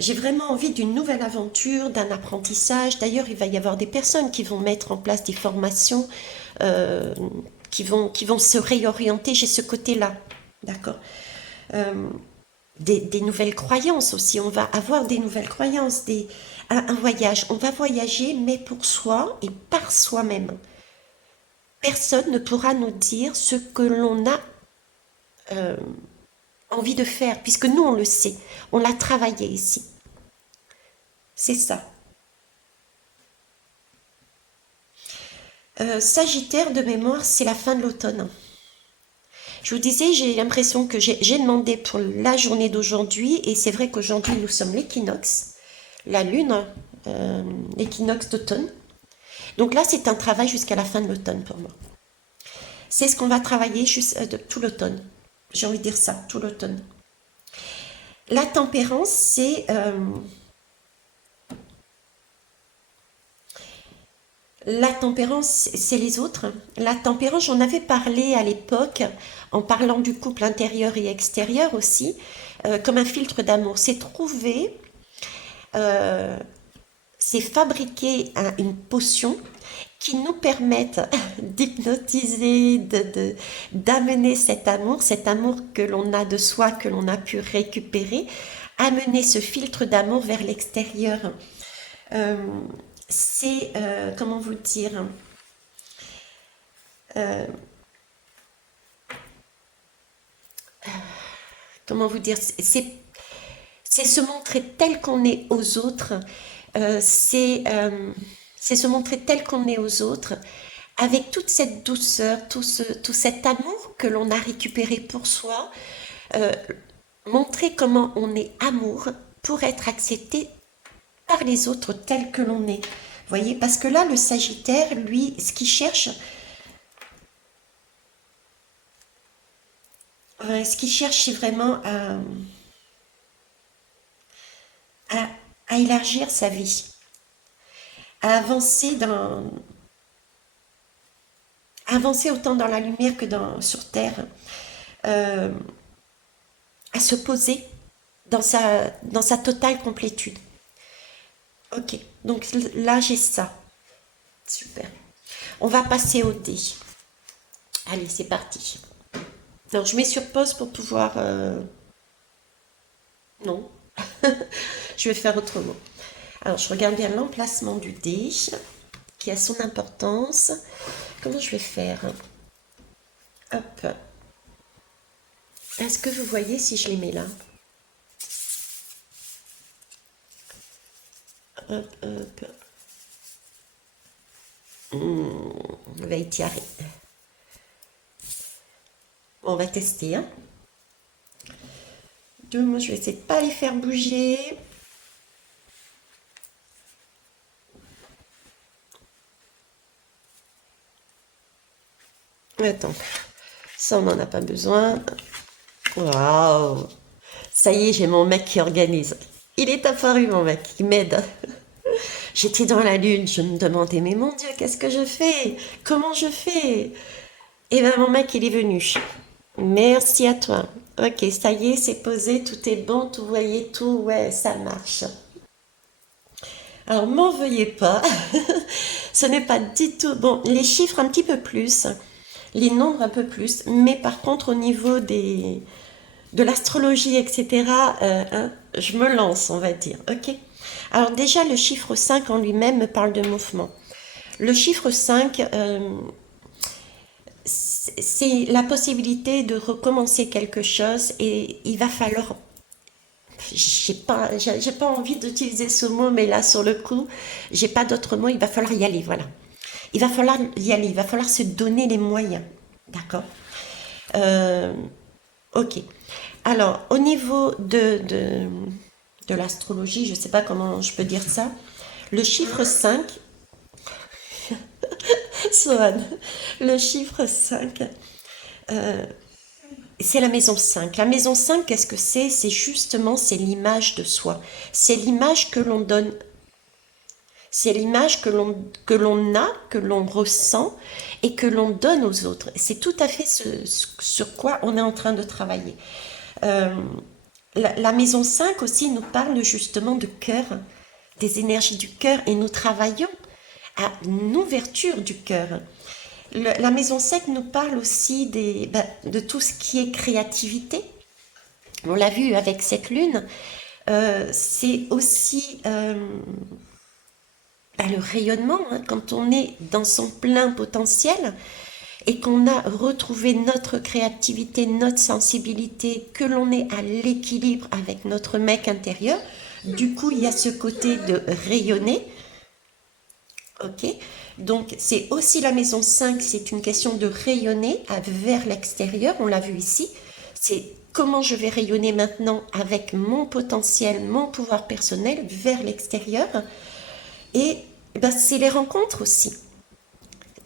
j'ai vraiment envie d'une nouvelle aventure, d'un apprentissage. D'ailleurs, il va y avoir des personnes qui vont mettre en place des formations, qui vont se réorienter. J'ai ce côté-là, d'accord. Des nouvelles croyances aussi. On va avoir des nouvelles croyances, un voyage. On va voyager, mais pour soi et par soi-même. Personne ne pourra nous dire ce que l'on a envie de faire, puisque nous, on le sait. On l'a travaillé ici. C'est ça. Sagittaire, de mémoire, c'est la fin de l'automne. Je vous disais, j'ai l'impression que j'ai demandé pour la journée d'aujourd'hui, et c'est vrai qu'aujourd'hui, nous sommes l'équinoxe, la lune, l'équinoxe d'automne. Donc là, c'est un travail jusqu'à la fin de l'automne pour moi. C'est ce qu'on va travailler tout l'automne. J'ai envie de dire ça, tout l'automne. La tempérance, c'est... la tempérance, c'est les autres. La tempérance, j'en avais parlé à l'époque, en parlant du couple intérieur et extérieur aussi, comme un filtre d'amour. C'est trouver, c'est fabriquer une potion qui nous permette d'hypnotiser, d'amener cet amour que l'on a de soi, que l'on a pu récupérer, amener ce filtre d'amour vers l'extérieur. C'est, comment vous dire, comment vous dire, c'est se montrer tel qu'on est aux autres, c'est se montrer tel qu'on est aux autres, avec toute cette douceur, tout cet amour que l'on a récupéré pour soi, montrer comment on est amour pour être accepté par les autres tel que l'on est. Vous voyez, parce que là, le Sagittaire, lui, ce qu'il cherche, c'est vraiment à élargir sa vie, à avancer autant dans la lumière que sur Terre, à se poser dans sa totale complétude. Ok, donc là j'ai ça. Super. On va passer au dé. Allez, c'est parti. Alors je mets sur pause pour pouvoir... Non. Je vais faire autrement. Alors je regarde bien l'emplacement du dé, qui a son importance. Comment je vais faire? Hop. Est-ce que vous voyez si je les mets là? Hop, hop. On va étirer. Bon, on va tester. Hein. Moi, je vais essayer de pas les faire bouger. Attends, ça on n'en a pas besoin. Waouh! Ça y est, j'ai mon mec qui organise. Il est apparu, mon mec, qui m'aide. J'étais dans la lune, je me demandais, mais mon Dieu, qu'est-ce que je fais? Comment je fais? Et ben mon mec, il est venu. Merci à toi. Ok, ça y est, c'est posé, tout est bon, tout voyez, tout, ouais, ça marche. Alors, m'en veuillez pas, ce n'est pas du tout... Bon, les chiffres un petit peu plus, les nombres un peu plus, mais par contre, au niveau de l'astrologie, etc., je me lance, on va dire, ok? Alors déjà, le chiffre 5 en lui-même me parle de mouvement. Le chiffre 5, c'est la possibilité de recommencer quelque chose et il va falloir... J'ai pas envie d'utiliser ce mot, mais là, sur le coup, j'ai pas d'autre mot, il va falloir y aller, voilà. Il va falloir y aller, il va falloir se donner les moyens, d'accord? Euh, ok. Alors, au niveau de l'astrologie, je sais pas comment je peux dire ça, le chiffre 5, Sohan, le chiffre 5, c'est la maison 5. La maison 5, qu'est-ce que c'est? C'est justement, c'est l'image de soi. C'est l'image que l'on donne. C'est l'image que l'on a, que l'on ressent et que l'on donne aux autres. C'est tout à fait ce sur quoi on est en train de travailler. Euh, la maison 5 aussi nous parle justement de cœur, des énergies du cœur, et nous travaillons à une ouverture du cœur. La maison 5 nous parle aussi de tout ce qui est créativité. On l'a vu avec cette lune. C'est aussi le rayonnement, hein, quand on est dans son plein potentiel et qu'on a retrouvé notre créativité, notre sensibilité, que l'on est à l'équilibre avec notre mec intérieur. Du coup, il y a ce côté de rayonner. Ok, donc c'est aussi la maison 5, c'est une question de rayonner vers l'extérieur, on l'a vu ici. C'est comment je vais rayonner maintenant avec mon potentiel, mon pouvoir personnel vers l'extérieur. Et ben, c'est les rencontres aussi.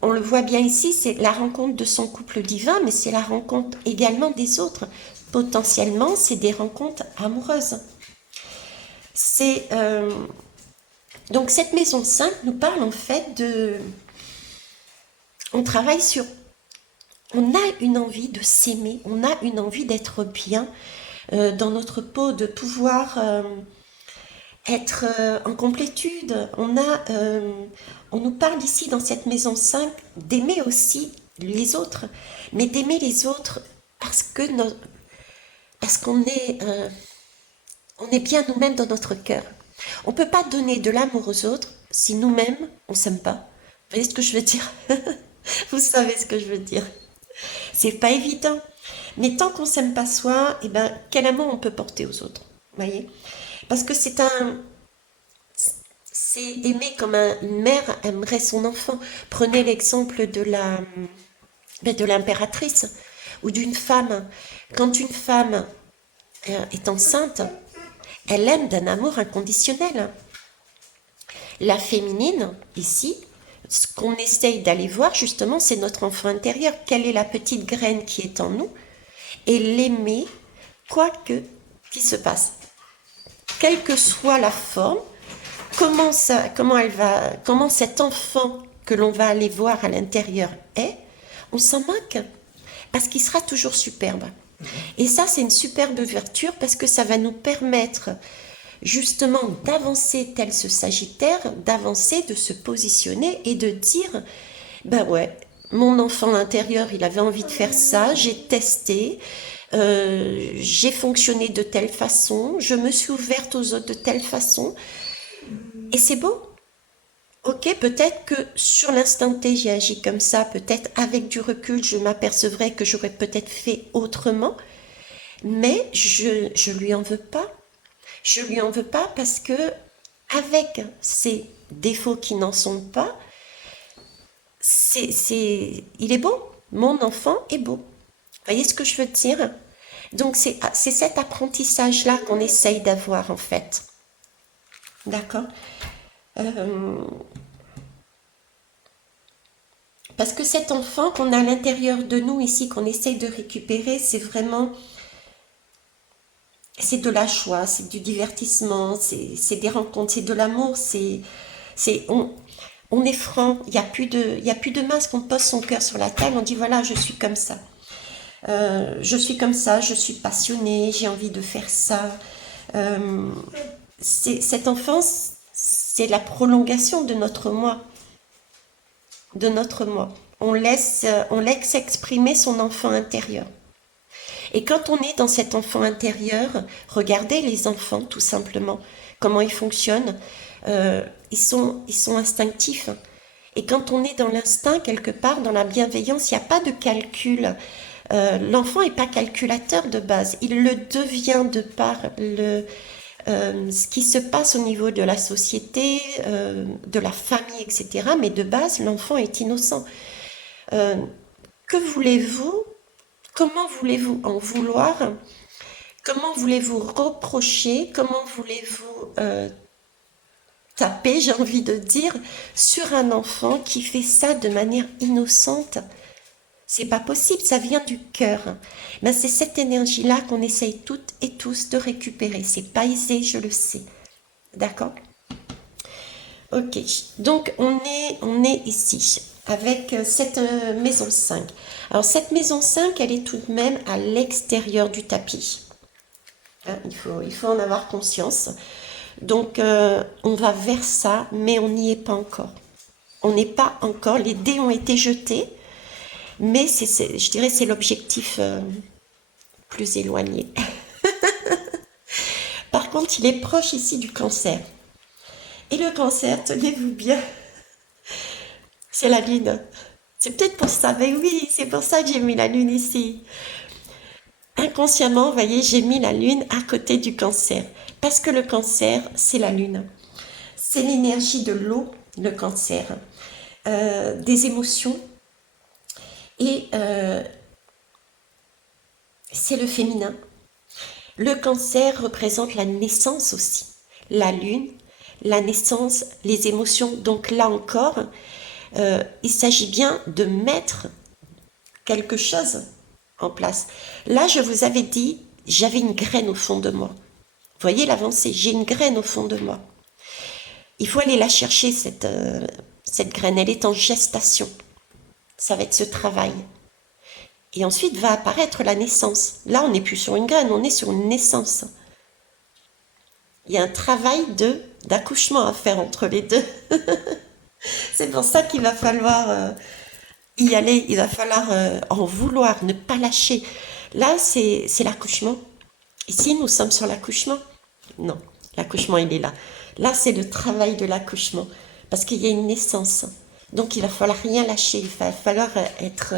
On le voit bien ici, c'est la rencontre de son couple divin, mais c'est la rencontre également des autres. Potentiellement, c'est des rencontres amoureuses. C'est donc cette maison 5 nous parle en fait de... On travaille sur... On a une envie de s'aimer, on a une envie d'être bien dans notre peau, de pouvoir être en complétude. On nous parle ici dans cette maison 5 d'aimer aussi les autres, mais d'aimer les autres parce que parce on est bien nous-mêmes dans notre cœur. On ne peut pas donner de l'amour aux autres si nous-mêmes on s'aime pas. Vous voyez ce que je veux dire? Vous savez ce que je veux dire. C'est pas évident. Mais tant qu'on s'aime pas soi, eh ben, quel amour on peut porter aux autres? Vous voyez? Parce que c'est aimer comme une mère aimerait son enfant. Prenez l'exemple de l'impératrice ou d'une femme. Quand une femme est enceinte, elle aime d'un amour inconditionnel. La féminine, ici, ce qu'on essaye d'aller voir justement, c'est notre enfant intérieur. Quelle est la petite graine qui est en nous? Et l'aimer, quoi que qui se passe. Quelle que soit la forme, comment cet enfant que l'on va aller voir à l'intérieur est, on s'en moque parce qu'il sera toujours superbe. Et ça, c'est une superbe ouverture parce que ça va nous permettre justement d'avancer tel ce Sagittaire, d'avancer, de se positionner et de dire, ben ouais, mon enfant intérieur, il avait envie de faire ça, j'ai testé, j'ai fonctionné de telle façon, je me suis ouverte aux autres de telle façon, et c'est beau. Ok, peut-être que sur l'instant T, j'ai agi comme ça, peut-être avec du recul, je m'apercevrais que j'aurais peut-être fait autrement, mais je lui en veux pas. Je lui en veux pas parce que, avec ses défauts qui n'en sont pas, il est beau. Mon enfant est beau. Vous voyez ce que je veux dire? Donc c'est cet apprentissage-là qu'on essaye d'avoir en fait. D'accord. Euh, Parce que cet enfant qu'on a à l'intérieur de nous ici, qu'on essaye de récupérer, c'est de la joie, c'est du divertissement, c'est des rencontres, c'est de l'amour, C'est, on est franc, il y a plus de masque, on pose son cœur sur la table, on dit voilà, je suis comme ça. Je suis comme ça, je suis passionnée, j'ai envie de faire ça. Euh, Cette enfance, c'est la prolongation de notre moi, de notre moi. On laisse exprimer son enfant intérieur. Et quand on est dans cet enfant intérieur, regardez les enfants tout simplement, comment ils fonctionnent. Ils sont instinctifs. Et quand on est dans l'instinct, quelque part, dans la bienveillance, il n'y a pas de calcul. L'enfant n'est pas calculateur de base. Il le devient de par ce qui se passe au niveau de la société, de la famille, etc. Mais de base, l'enfant est innocent. Euh, que voulez-vous? Comment voulez-vous en vouloir? Comment voulez-vous reprocher? Comment voulez-vous taper, j'ai envie de dire, sur un enfant qui fait ça de manière innocente? C'est pas possible, ça vient du cœur. Mais c'est cette énergie-là qu'on essaye toutes et tous de récupérer. C'est pas aisé, je le sais. D'accord? Ok. Donc on est ici avec cette maison 5. Alors cette maison 5, elle est tout de même à l'extérieur du tapis. Hein, il faut en avoir conscience. Donc on va vers ça, mais on n'y est pas encore. On n'est pas encore. Les dés ont été jetés. Mais je dirais c'est l'objectif plus éloigné. Par contre, il est proche ici du cancer. Et le cancer, tenez-vous bien, c'est la lune. C'est peut-être pour ça, mais oui, c'est pour ça que j'ai mis la lune ici. Inconsciemment, vous voyez, j'ai mis la lune à côté du cancer. Parce que le cancer, c'est la lune. C'est l'énergie de l'eau, le cancer. Des émotions. Et c'est le féminin. Le cancer représente la naissance aussi. La lune, la naissance, les émotions. Donc là encore, il s'agit bien de mettre quelque chose en place. Là, je vous avais dit, j'avais une graine au fond de moi. Vous voyez l'avancée, j'ai une graine au fond de moi. Il faut aller la chercher, cette graine. Elle est en gestation. Ça va être ce travail. Et ensuite va apparaître la naissance. Là, on n'est plus sur une graine, on est sur une naissance. Il y a un travail d'accouchement à faire entre les deux. C'est pour ça qu'il va falloir y aller, il va falloir en vouloir, ne pas lâcher. Là, c'est l'accouchement. Ici, nous sommes sur l'accouchement. Non, l'accouchement, il est là. Là, c'est le travail de l'accouchement. Parce qu'il y a une naissance. Donc, il va falloir rien lâcher. Il va falloir être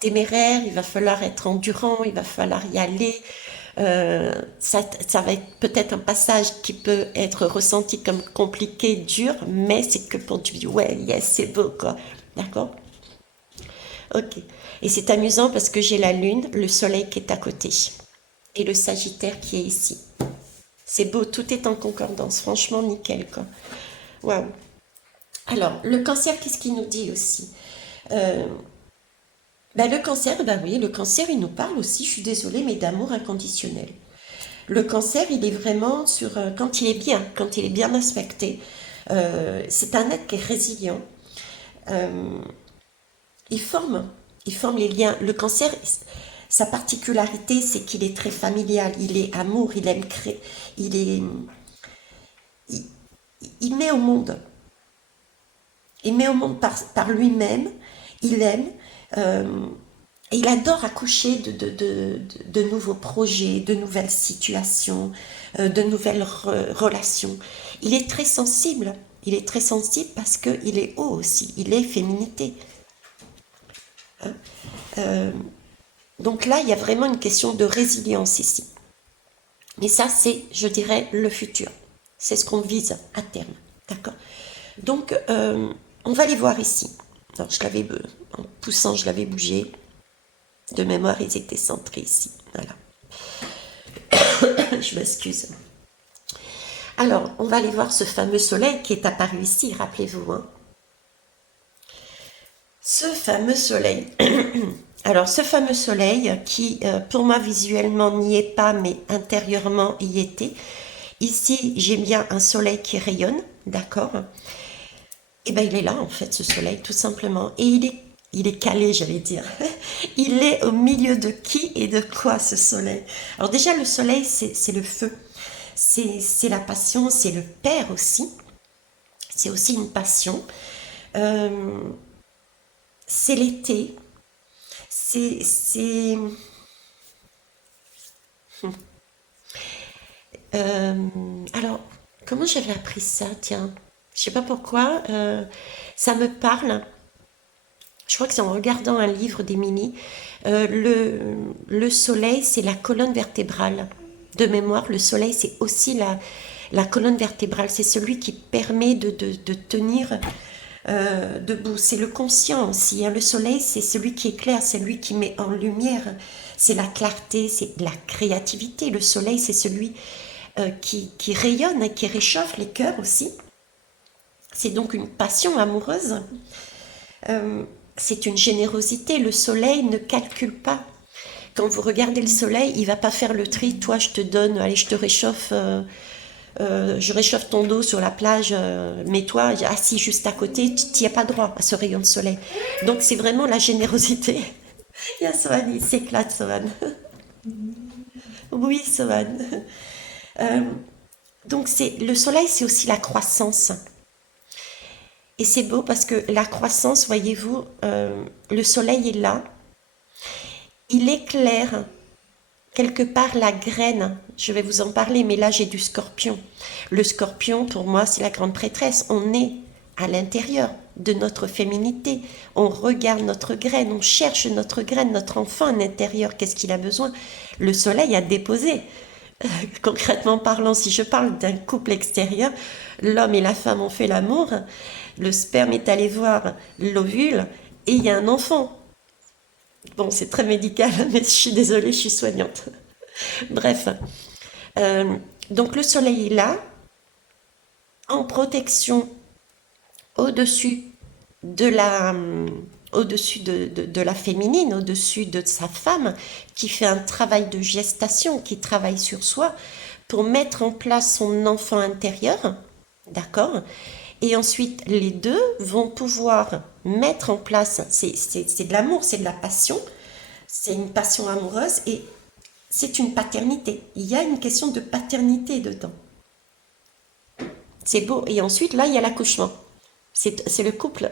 téméraire, il va falloir être endurant, il va falloir y aller. Ça va être peut-être un passage qui peut être ressenti comme compliqué, dur, mais c'est que pour du ouais, yes, c'est beau, quoi. D'accord? Ok. Et c'est amusant parce que j'ai la lune, le soleil qui est à côté, et le sagittaire qui est ici. C'est beau, tout est en concordance, franchement nickel, quoi. Waouh. Alors, le cancer, qu'est-ce qu'il nous dit aussi? Le cancer, ben oui, le cancer, il nous parle aussi, je suis désolée, mais d'amour inconditionnel. Le cancer, il est vraiment sur, quand il est bien aspecté, c'est un être qui est résilient. Euh, il forme les liens. Le cancer, sa particularité, c'est qu'il est très familial, il est amour, il aime créer, il est, il, il met au monde, par lui-même, il aime, euh, et il adore accoucher de nouveaux projets, de nouvelles situations, de nouvelles relations. Il est très sensible. Il est très sensible parce qu'il est haut aussi. Il est féminité. Hein. Euh, donc là, il y a vraiment une question de résilience ici. Mais ça, c'est, je dirais, le futur. C'est ce qu'on vise à terme. D'accord? Donc, on va les voir ici. Alors, en poussant, je l'avais bougé. De mémoire, ils étaient centrés ici. Voilà. Je m'excuse. Alors, on va aller voir ce fameux soleil qui est apparu ici, rappelez-vous. Hein. Ce fameux soleil. Alors, ce fameux soleil qui, pour moi, visuellement, n'y est pas, mais intérieurement y était. Ici, j'ai bien un soleil qui rayonne. d'accord? Et ben il est là en fait, ce soleil, tout simplement. Et il est calé, j'allais dire. Il est au milieu de qui et de quoi ce soleil? Alors déjà, le soleil, c'est le feu, c'est la passion, c'est le père aussi. C'est aussi une passion. Euh, c'est l'été. C'est alors, comment j'avais appris ça? Tiens, je sais pas pourquoi. Ça me parle. Je crois que c'est en regardant un livre d'Émilie. Le soleil, c'est la colonne vertébrale. De mémoire, le soleil, c'est aussi la colonne vertébrale. C'est celui qui permet de tenir debout. C'est le conscient aussi, hein. Le soleil, c'est celui qui éclaire, c'est celui qui met en lumière. C'est la clarté, c'est la créativité. Le soleil, c'est celui qui rayonne et qui réchauffe les cœurs aussi. C'est donc une passion amoureuse. Euh, c'est une générosité. Le soleil ne calcule pas. Quand vous regardez le soleil, il va pas faire le tri. Toi, je te donne, allez, je te réchauffe, je réchauffe ton dos sur la plage, mais toi, assis juste à côté, tu n'y as pas droit à ce rayon de soleil. Donc, c'est vraiment la générosité. Il y a Sohan, il s'éclate, Sohan. Oui, Sohan. Euh, donc, le soleil, c'est aussi la croissance. Et c'est beau parce que la croissance, voyez-vous, le soleil est là, il éclaire quelque part la graine. Je vais vous en parler, mais là j'ai du scorpion. Le scorpion, pour moi, c'est la grande prêtresse. On est à l'intérieur de notre féminité. On regarde notre graine, on cherche notre graine, notre enfant à l'intérieur. Qu'est-ce qu'il a besoin? Le soleil a déposé. Concrètement parlant, si je parle d'un couple extérieur, l'homme et la femme ont fait l'amour, le sperme est allé voir l'ovule et il y a un enfant. Bon, c'est très médical, mais je suis désolée, je suis soignante. Bref, euh, donc le soleil est là, en protection au-dessus de la, au-dessus de la féminine, au-dessus de sa femme, qui fait un travail de gestation, qui travaille sur soi pour mettre en place son enfant intérieur, d'accord? Et ensuite, les deux vont pouvoir mettre en place, c'est de l'amour, c'est de la passion, c'est une passion amoureuse et c'est une paternité. Il y a une question de paternité dedans. C'est beau. Et ensuite, là, il y a l'accouchement. C'est le couple.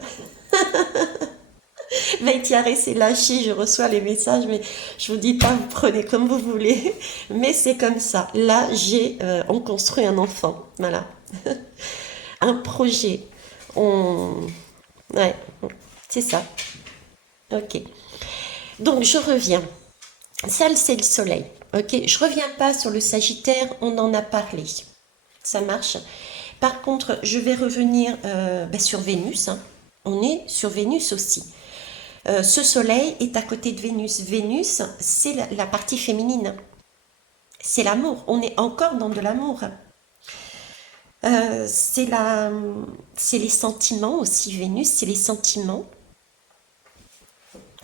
Tiare s'est lâché, je reçois les messages, mais je vous dis pas, vous prenez comme vous voulez. Mais c'est comme ça. Là, on construit un enfant. Voilà. Un projet. On, ouais, c'est ça. Ok. Donc, je reviens. Ça, c'est le soleil. Ok. Je reviens pas sur le Sagittaire, on en a parlé. Ça marche. Par contre, je vais revenir sur Vénus, hein. On est sur Vénus aussi. Ce soleil est à côté de Vénus. Vénus, c'est la partie féminine. C'est l'amour. On est encore dans de l'amour. C'est les sentiments aussi. Vénus, c'est les sentiments.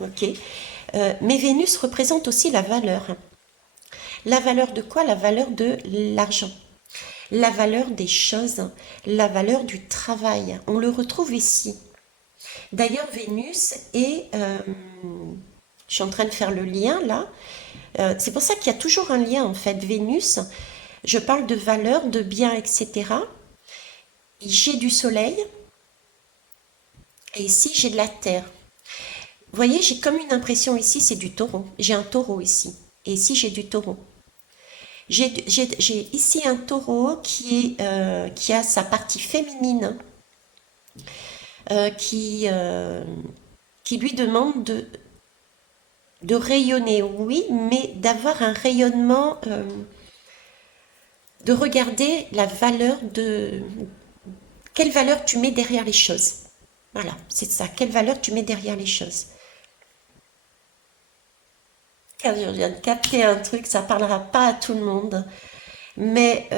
Ok. Mais Vénus représente aussi la valeur. La valeur de quoi? La valeur de l'argent. La valeur des choses. La valeur du travail. On le retrouve ici. D'ailleurs, Vénus est... je suis en train de faire le lien là. C'est pour ça qu'il y a toujours un lien en fait. Vénus, je parle de valeur, de bien, etc. J'ai du soleil et ici j'ai de la terre. Vous voyez, j'ai comme une impression ici, c'est du taureau. J'ai un taureau ici. Et ici, j'ai du taureau. J'ai ici un taureau qui a sa partie féminine, qui lui demande de rayonner, oui, mais d'avoir un rayonnement, de regarder la valeur de... Quelle valeur tu mets derrière les choses. Voilà, c'est ça. Quelle valeur tu mets derrière les choses. Car je viens de capter un truc, ça parlera pas à tout le monde. Mais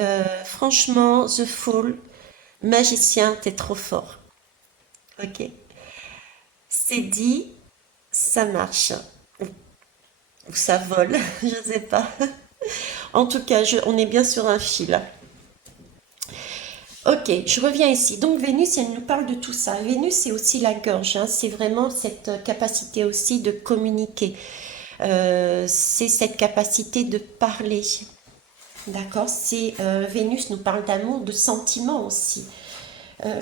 franchement, The Fool, magicien, t'es trop fort. Ok. C'est dit, ça marche. Ou ça vole, je sais pas. En tout cas, on est bien sur un fil. Ok, je reviens ici. Donc Vénus, elle nous parle de tout ça. Vénus, c'est aussi la gorge, hein. C'est vraiment cette capacité aussi de communiquer. C'est cette capacité de parler. D'accord? C'est Vénus nous parle d'amour, de sentiments aussi, euh,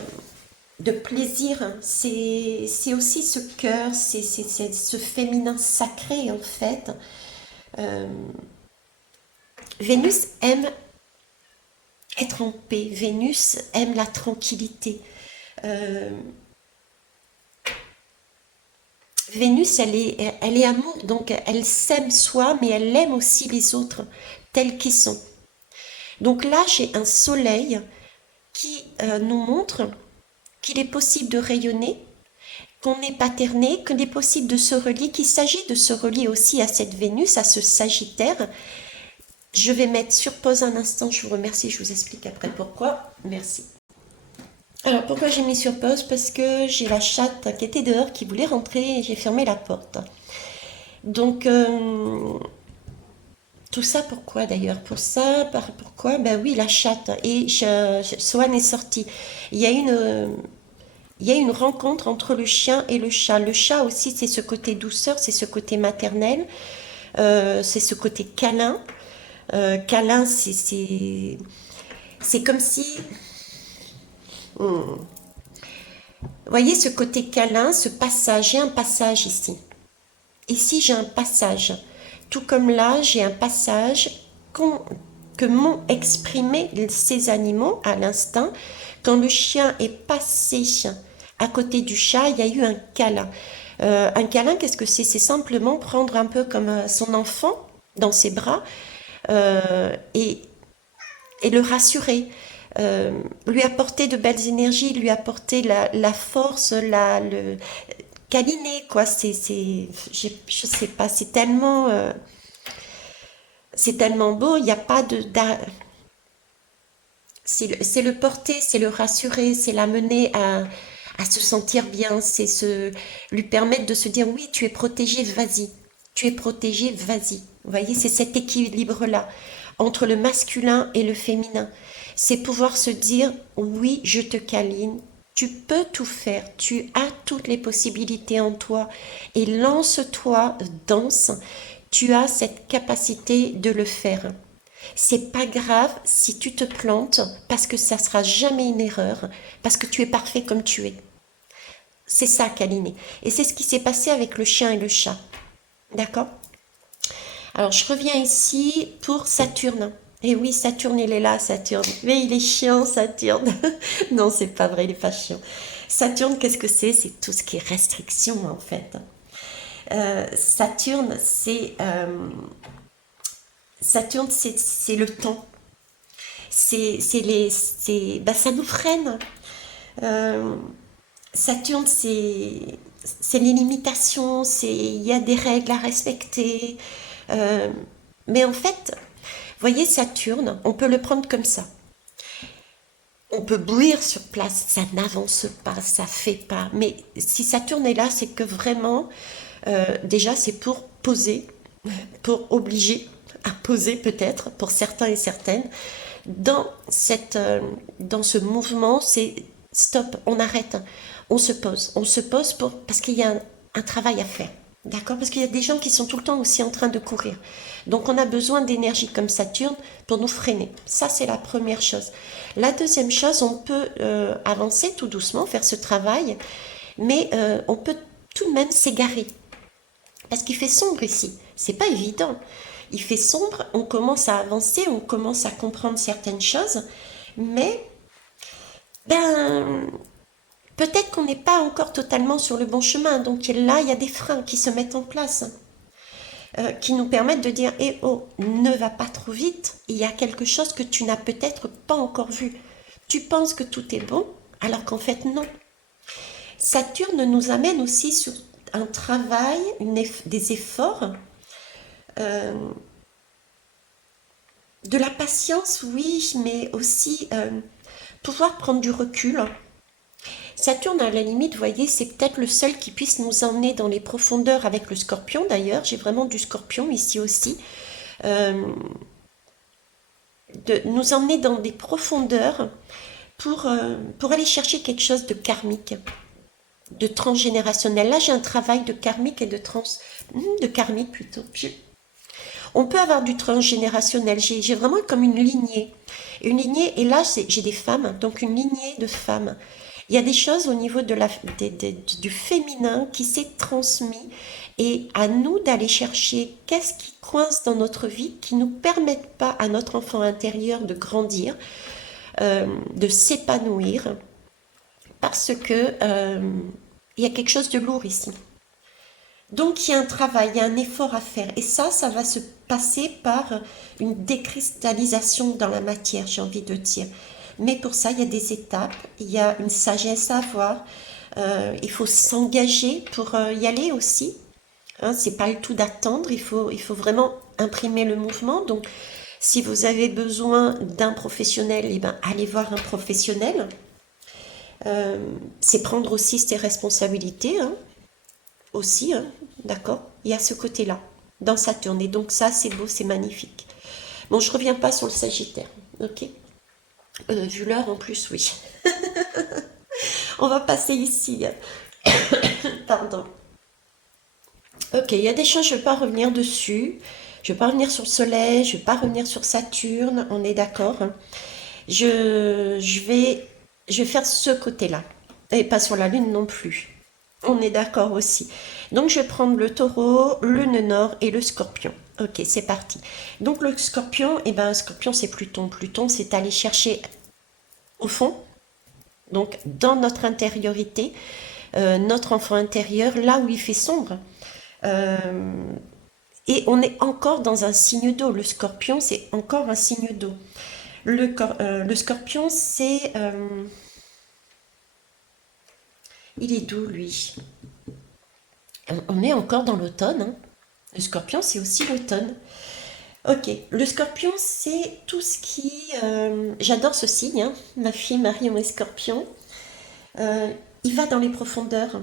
de plaisir, hein. C'est aussi ce cœur, c'est ce féminin sacré en fait. Euh, Vénus aime être en paix. Vénus aime la tranquillité. Euh, Vénus, elle est amour, donc elle s'aime soi, mais elle aime aussi les autres tels qu'ils sont. Donc là, j'ai un soleil qui nous montre qu'il est possible de rayonner, qu'on est paterné, qu'il est possible de se relier, qu'il s'agit de se relier aussi à cette Vénus, à ce Sagittaire. Je vais mettre sur pause un instant, je vous remercie, je vous explique après pourquoi. Merci. Alors pourquoi j'ai mis sur pause? Parce que j'ai la chatte qui était dehors qui voulait rentrer et j'ai fermé la porte. Donc tout ça pourquoi d'ailleurs? Pourquoi? Ben oui, la chatte. Et Swan est sorti. Il y a une rencontre entre le chien et le chat. Le chat aussi, c'est ce côté douceur, c'est ce côté maternel, c'est ce côté câlin. Câlin, c'est comme si... Vous voyez ce côté câlin, ce passage, j'ai un passage ici. Ici, j'ai un passage. Tout comme là, j'ai un passage que m'ont exprimé ces animaux à l'instant. Quand le chien est passé à côté du chat, il y a eu un câlin. Un câlin, qu'est-ce que c'est? C'est simplement prendre un peu comme son enfant dans ses bras et le rassurer, lui apporter de belles énergies, lui apporter la force, le câliner, quoi. Je sais pas, c'est tellement beau. Il n'y a pas c'est le porter, c'est le rassurer, c'est l'amener à se sentir bien, lui permettre de se dire oui, tu es protégé, vas-y. Tu es protégé, vas-y. Vous voyez, c'est cet équilibre-là entre le masculin et le féminin. C'est pouvoir se dire oui, je te câline, tu peux tout faire, tu as toutes les possibilités en toi et lance-toi, danse, tu as cette capacité de le faire. C'est pas grave si tu te plantes parce que ça sera jamais une erreur, parce que tu es parfait comme tu es. C'est ça, câliner. Et c'est ce qui s'est passé avec le chien et le chat. D'accord? Alors, je reviens ici pour Saturne. Et oui, Saturne, il est là, Saturne. Mais il est chiant, Saturne. Non, c'est pas vrai, il est pas chiant. Saturne, qu'est-ce que c'est? C'est tout ce qui est restriction, en fait. Saturne, c'est le temps. Ça nous freine. Euh, Saturne, c'est les limitations, il y a des règles à respecter. Euh, mais en fait, voyez, Saturne, on peut le prendre comme ça. On peut bouillir sur place, ça n'avance pas, ça fait pas. Mais si Saturne est là, c'est que vraiment, déjà, c'est pour poser, pour obliger à poser peut-être, pour certains et certaines. Dans, dans ce mouvement, c'est stop, on arrête, on se pose parce qu'il y a un travail à faire. D'accord? Parce qu'il y a des gens qui sont tout le temps aussi en train de courir. Donc on a besoin d'énergie comme Saturne pour nous freiner. Ça, c'est la première chose. La deuxième chose, on peut avancer tout doucement, faire ce travail, mais on peut tout de même s'égarer. Parce qu'il fait sombre ici. C'est pas évident. Il fait sombre, on commence à avancer, on commence à comprendre certaines choses, mais ben peut-être qu'on n'est pas encore totalement sur le bon chemin. Donc là, il y a des freins qui se mettent en place, qui nous permettent de dire eh oh, ne va pas trop vite, il y a quelque chose que tu n'as peut-être pas encore vu. Tu penses que tout est bon, alors qu'en fait non. Saturne nous amène aussi sur un travail, des efforts, euh, de la patience, oui, mais aussi pouvoir prendre du recul. Saturne, à la limite, vous voyez, c'est peut-être le seul qui puisse nous emmener dans les profondeurs avec le scorpion, d'ailleurs. J'ai vraiment du scorpion ici aussi. Euh, de nous emmener dans des profondeurs pour aller chercher quelque chose de karmique, de transgénérationnel. Là, j'ai un travail de karmique et de karmique plutôt. On peut avoir du transgénérationnel. J'ai vraiment comme une lignée. Une lignée, et là, j'ai des femmes, donc une lignée de femmes. Il y a des choses au niveau du féminin qui s'est transmis et à nous d'aller chercher qu'est-ce qui coince dans notre vie qui ne nous permettent pas à notre enfant intérieur de grandir, de s'épanouir, parce que il y a quelque chose de lourd ici. Donc il y a un travail, il y a un effort à faire. Et ça va se passer par une décristallisation dans la matière, j'ai envie de dire. Mais pour ça, il y a des étapes, il y a une sagesse à avoir. Il faut s'engager pour y aller aussi. Hein, c'est pas le tout d'attendre, il faut vraiment imprimer le mouvement. Donc, si vous avez besoin d'un professionnel, eh ben, allez voir un professionnel. C'est prendre aussi ses responsabilités, hein, aussi, hein, d'accord? Il y a ce côté-là dans Saturne. Et donc ça, c'est beau, c'est magnifique. Bon, je reviens pas sur le Sagittaire, ok? Vu l'heure en plus, oui. On va passer ici. Pardon. Ok, il y a des choses, je ne vais pas revenir dessus. Je ne vais pas revenir sur le Soleil, je ne vais pas revenir sur Saturne, on est d'accord, hein. Je vais faire ce côté-là. Et pas sur la Lune non plus. On est d'accord aussi. Donc je vais prendre le Taureau, le nœud nord et le Scorpion. Ok, c'est parti. Donc le Scorpion, eh ben Scorpion c'est Pluton. Pluton c'est aller chercher au fond, donc dans notre intériorité, notre enfant intérieur, là où il fait sombre. Euh, et on est encore dans un signe d'eau. Le Scorpion c'est encore un signe d'eau. Le Scorpion c'est... il est d'où lui? On est encore dans l'automne, hein. Le Scorpion c'est aussi l'automne. Ok, le Scorpion, c'est tout ce qui... j'adore ce signe, hein. Ma fille Marion est Scorpion. Euh, il va dans les profondeurs.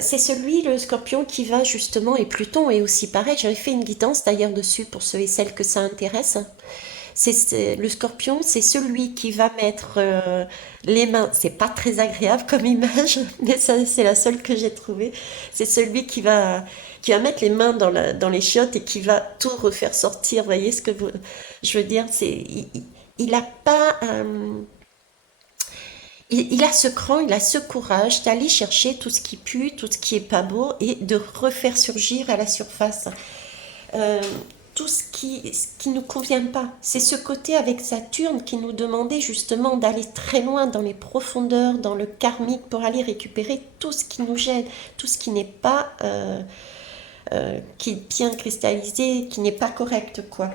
C'est celui, le Scorpion, qui va justement, et Pluton est aussi pareil. J'avais fait une guidance d'ailleurs dessus pour ceux et celles que ça intéresse. Le Scorpion, c'est celui qui va mettre les mains. C'est pas très agréable comme image, mais ça, c'est la seule que j'ai trouvée. C'est celui qui va mettre les mains dans les chiottes et qui va tout refaire sortir. Vous voyez ce que je veux dire? Il a pas, il a ce cran, il a ce courage d'aller chercher tout ce qui pue, tout ce qui est pas beau et de refaire surgir à la surface euh, tout ce qui ne nous convient pas. C'est ce côté avec Saturne qui nous demandait justement d'aller très loin dans les profondeurs, dans le karmique, pour aller récupérer tout ce qui nous gêne, tout ce qui n'est pas, qui est bien cristallisé, qui n'est pas correct, quoi.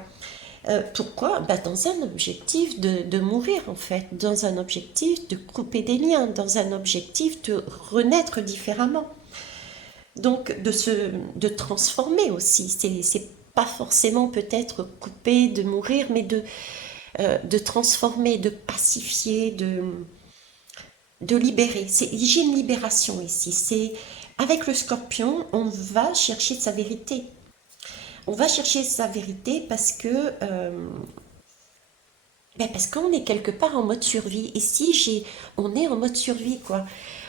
Pourquoi? Bah, dans un objectif de mourir, en fait, dans un objectif de couper des liens, dans un objectif de renaître différemment. Donc, de transformer aussi. C'est pas forcément peut-être couper, de mourir, mais de transformer, de pacifier, de libérer. J'ai une libération ici. Avec le Scorpion, on va chercher sa vérité. On va chercher sa vérité parce qu'on est quelque part en mode survie. Ici, on est en mode survie, quoi.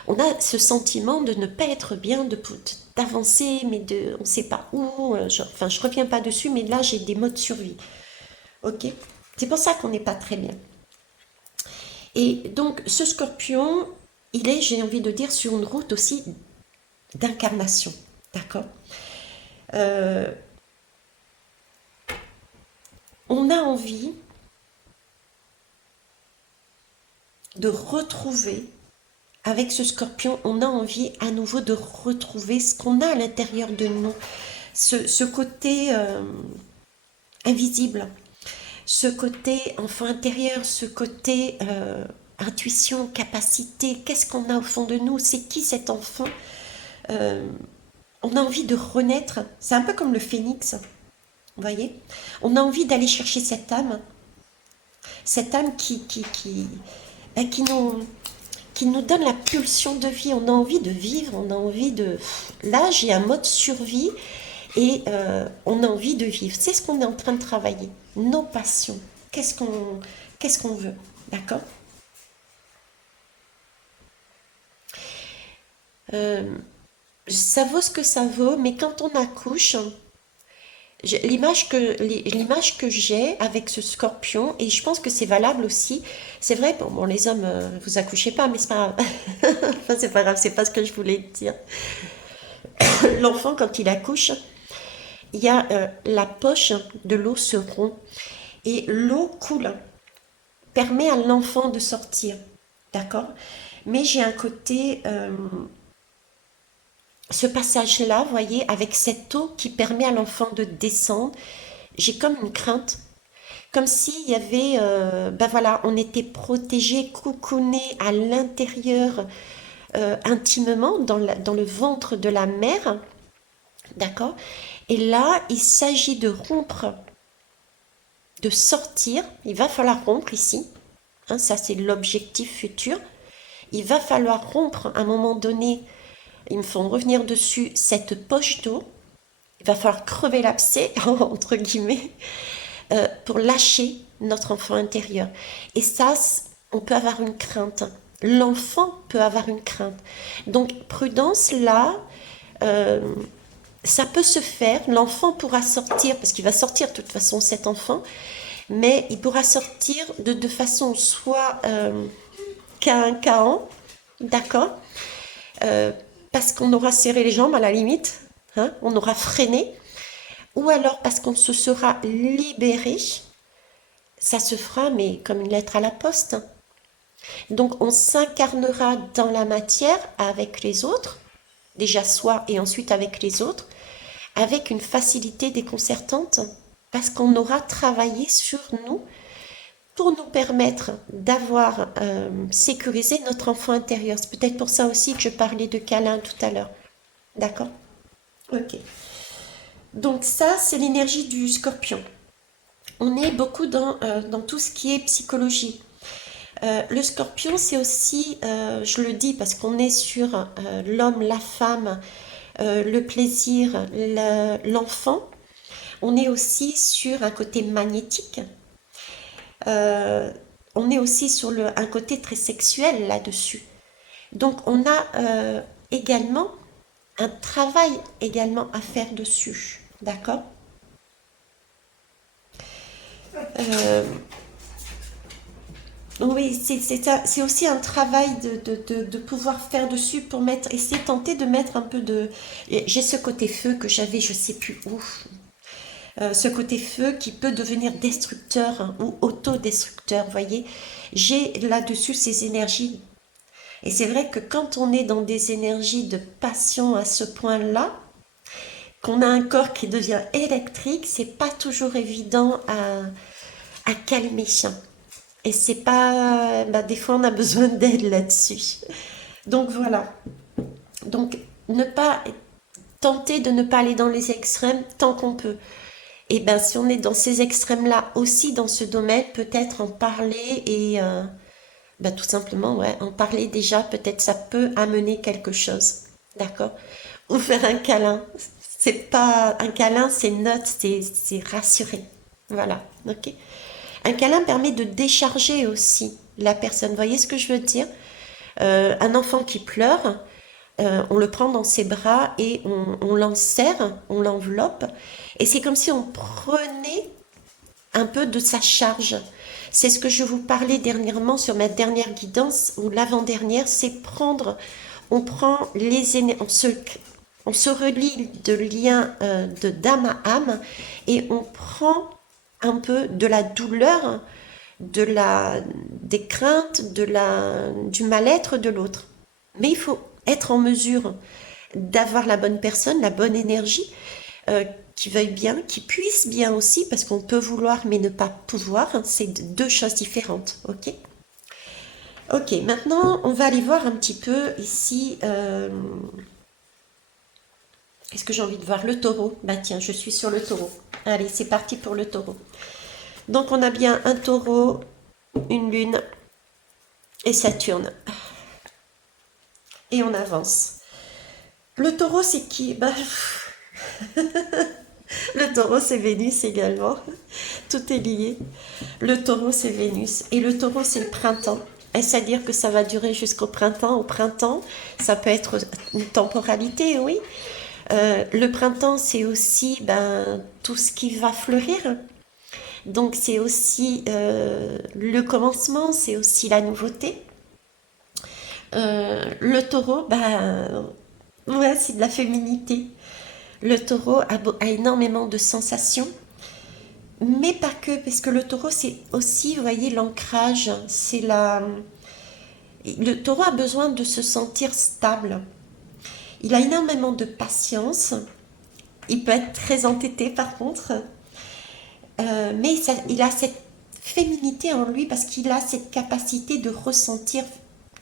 On a ce sentiment de ne pas être bien, d'avancer, mais on ne sait pas où. Enfin, je reviens pas dessus, mais là, j'ai des modes survie. Ok? C'est pour ça qu'on n'est pas très bien. Et donc, ce Scorpion, il est, j'ai envie de dire, sur une route aussi d'incarnation. D'accord? Euh, on a envie de retrouver, avec ce Scorpion, on a envie à nouveau de retrouver ce qu'on a à l'intérieur de nous, ce côté invisible, ce côté enfant intérieur, ce côté intuition, capacité, qu'est-ce qu'on a au fond de nous, c'est qui cet enfant. Euh, on a envie de renaître, c'est un peu comme le phénix, vous voyez, on a envie d'aller chercher cette âme qui nous donne la pulsion de vie. On a envie de vivre, on a envie de... Là, j'ai un mode survie et on a envie de vivre. C'est ce qu'on est en train de travailler. Nos passions. Qu'est-ce qu'on veut? D'accord? Euh, Ça vaut ce que ça vaut, mais quand on accouche, l'image que j'ai avec ce scorpion, et je pense que c'est valable aussi, c'est vrai, bon, les hommes, vous accouchez pas, mais c'est pas grave. Enfin, c'est pas grave, c'est pas ce que je voulais dire. L'enfant, quand il accouche, il y a la poche de l'eau se rompt et l'eau coule, permet à l'enfant de sortir. D'accord? Mais j'ai un côté, ce passage-là, vous voyez, avec cette eau qui permet à l'enfant de descendre, j'ai comme une crainte. Comme s'il y avait, ben voilà, on était protégé, coucouné à l'intérieur, intimement, dans le ventre de la mère, d'accord? Et là, il s'agit de rompre, de sortir, il va falloir rompre ici, hein, ça c'est l'objectif futur, il va falloir rompre à un moment donné, il me faut revenir dessus, cette poche d'eau, il va falloir crever l'abcès, entre guillemets, pour lâcher notre enfant intérieur. Et ça, on peut avoir une crainte. L'enfant peut avoir une crainte. Donc, prudence là, euh, ça peut se faire. L'enfant pourra sortir, parce qu'il va sortir de toute façon cet enfant, mais il pourra sortir de façon soit K1, d'accord, euh, parce qu'on aura serré les jambes à la limite, hein, on aura freiné, ou alors parce qu'on se sera libéré, ça se fera, mais comme une lettre à la poste. Donc on s'incarnera dans la matière avec les autres, déjà soi et ensuite avec les autres, avec une facilité déconcertante, parce qu'on aura travaillé sur nous pour nous permettre d'avoir sécurisé notre enfant intérieur. C'est peut-être pour ça aussi que je parlais de câlin tout à l'heure. D'accord? Ok. Donc ça, c'est l'énergie du scorpion. On est beaucoup dans tout ce qui est psychologie. Le scorpion, c'est aussi, je le dis parce qu'on est sur l'homme, la femme, le plaisir, l'enfant. On est aussi sur un côté magnétique. Euh, on est aussi sur un côté très sexuel là-dessus. Donc on a également un travail également à faire dessus. D'accord? Euh, Oui, c'est aussi un travail de pouvoir faire dessus pour mettre, essayer tenter de mettre un peu de... J'ai ce côté feu que j'avais, je sais plus où, ce côté feu qui peut devenir destructeur hein, ou autodestructeur, vous voyez. J'ai là-dessus ces énergies. Et c'est vrai que quand on est dans des énergies de passion à ce point-là, qu'on a un corps qui devient électrique, c'est pas toujours évident à calmer. Et c'est pas. Bah, des fois, on a besoin d'aide là-dessus. Donc voilà. Donc, ne pas tenter de ne pas aller dans les extrêmes tant qu'on peut. Et ben, si on est dans ces extrêmes-là aussi dans ce domaine, peut-être en parler et ben, tout simplement, ouais, en parler déjà, peut-être ça peut amener quelque chose. D'accord? Ou faire un câlin. C'est pas un câlin, c'est neutre, c'est rassuré. Voilà. Ok? Un câlin permet de décharger aussi la personne. Vous voyez ce que je veux dire? Un enfant qui pleure, on le prend dans ses bras et on l'enserre, on l'enveloppe. Et c'est comme si on prenait un peu de sa charge. C'est ce que je vous parlais dernièrement sur ma dernière guidance ou l'avant-dernière, c'est prendre, on prend les énergies, on se relie de liens de d'âme à âme et on prend un peu de la douleur, des craintes, du mal-être de l'autre. Mais il faut être en mesure d'avoir la bonne personne, la bonne énergie, qui veuille bien, qui puisse bien aussi, parce qu'on peut vouloir mais ne pas pouvoir, hein, c'est deux choses différentes, ok? Ok, maintenant on va aller voir un petit peu ici, est-ce que j'ai envie de voir le taureau? Bah tiens, je suis sur le taureau. Allez, c'est parti pour le taureau. Donc on a bien un taureau, une lune et Saturne. Et on avance. Le taureau, c'est qui? Bah, le taureau, c'est Vénus également. Tout est lié. Le taureau, c'est Vénus. Et le taureau, c'est le printemps. Est-ce à dire que ça va durer jusqu'au printemps? Au printemps, ça peut être une temporalité, oui. Le printemps, c'est aussi ben, tout ce qui va fleurir. Donc c'est aussi le commencement, c'est aussi la nouveauté. Le taureau, ben, ouais, c'est de la féminité. Le taureau a énormément de sensations, mais pas que, parce que le taureau, c'est aussi, vous voyez, l'ancrage. C'est la... Le taureau a besoin de se sentir stable. Il a énormément de patience. Il peut être très entêté, par contre. Mais il a cette féminité en lui parce qu'il a cette capacité de ressentir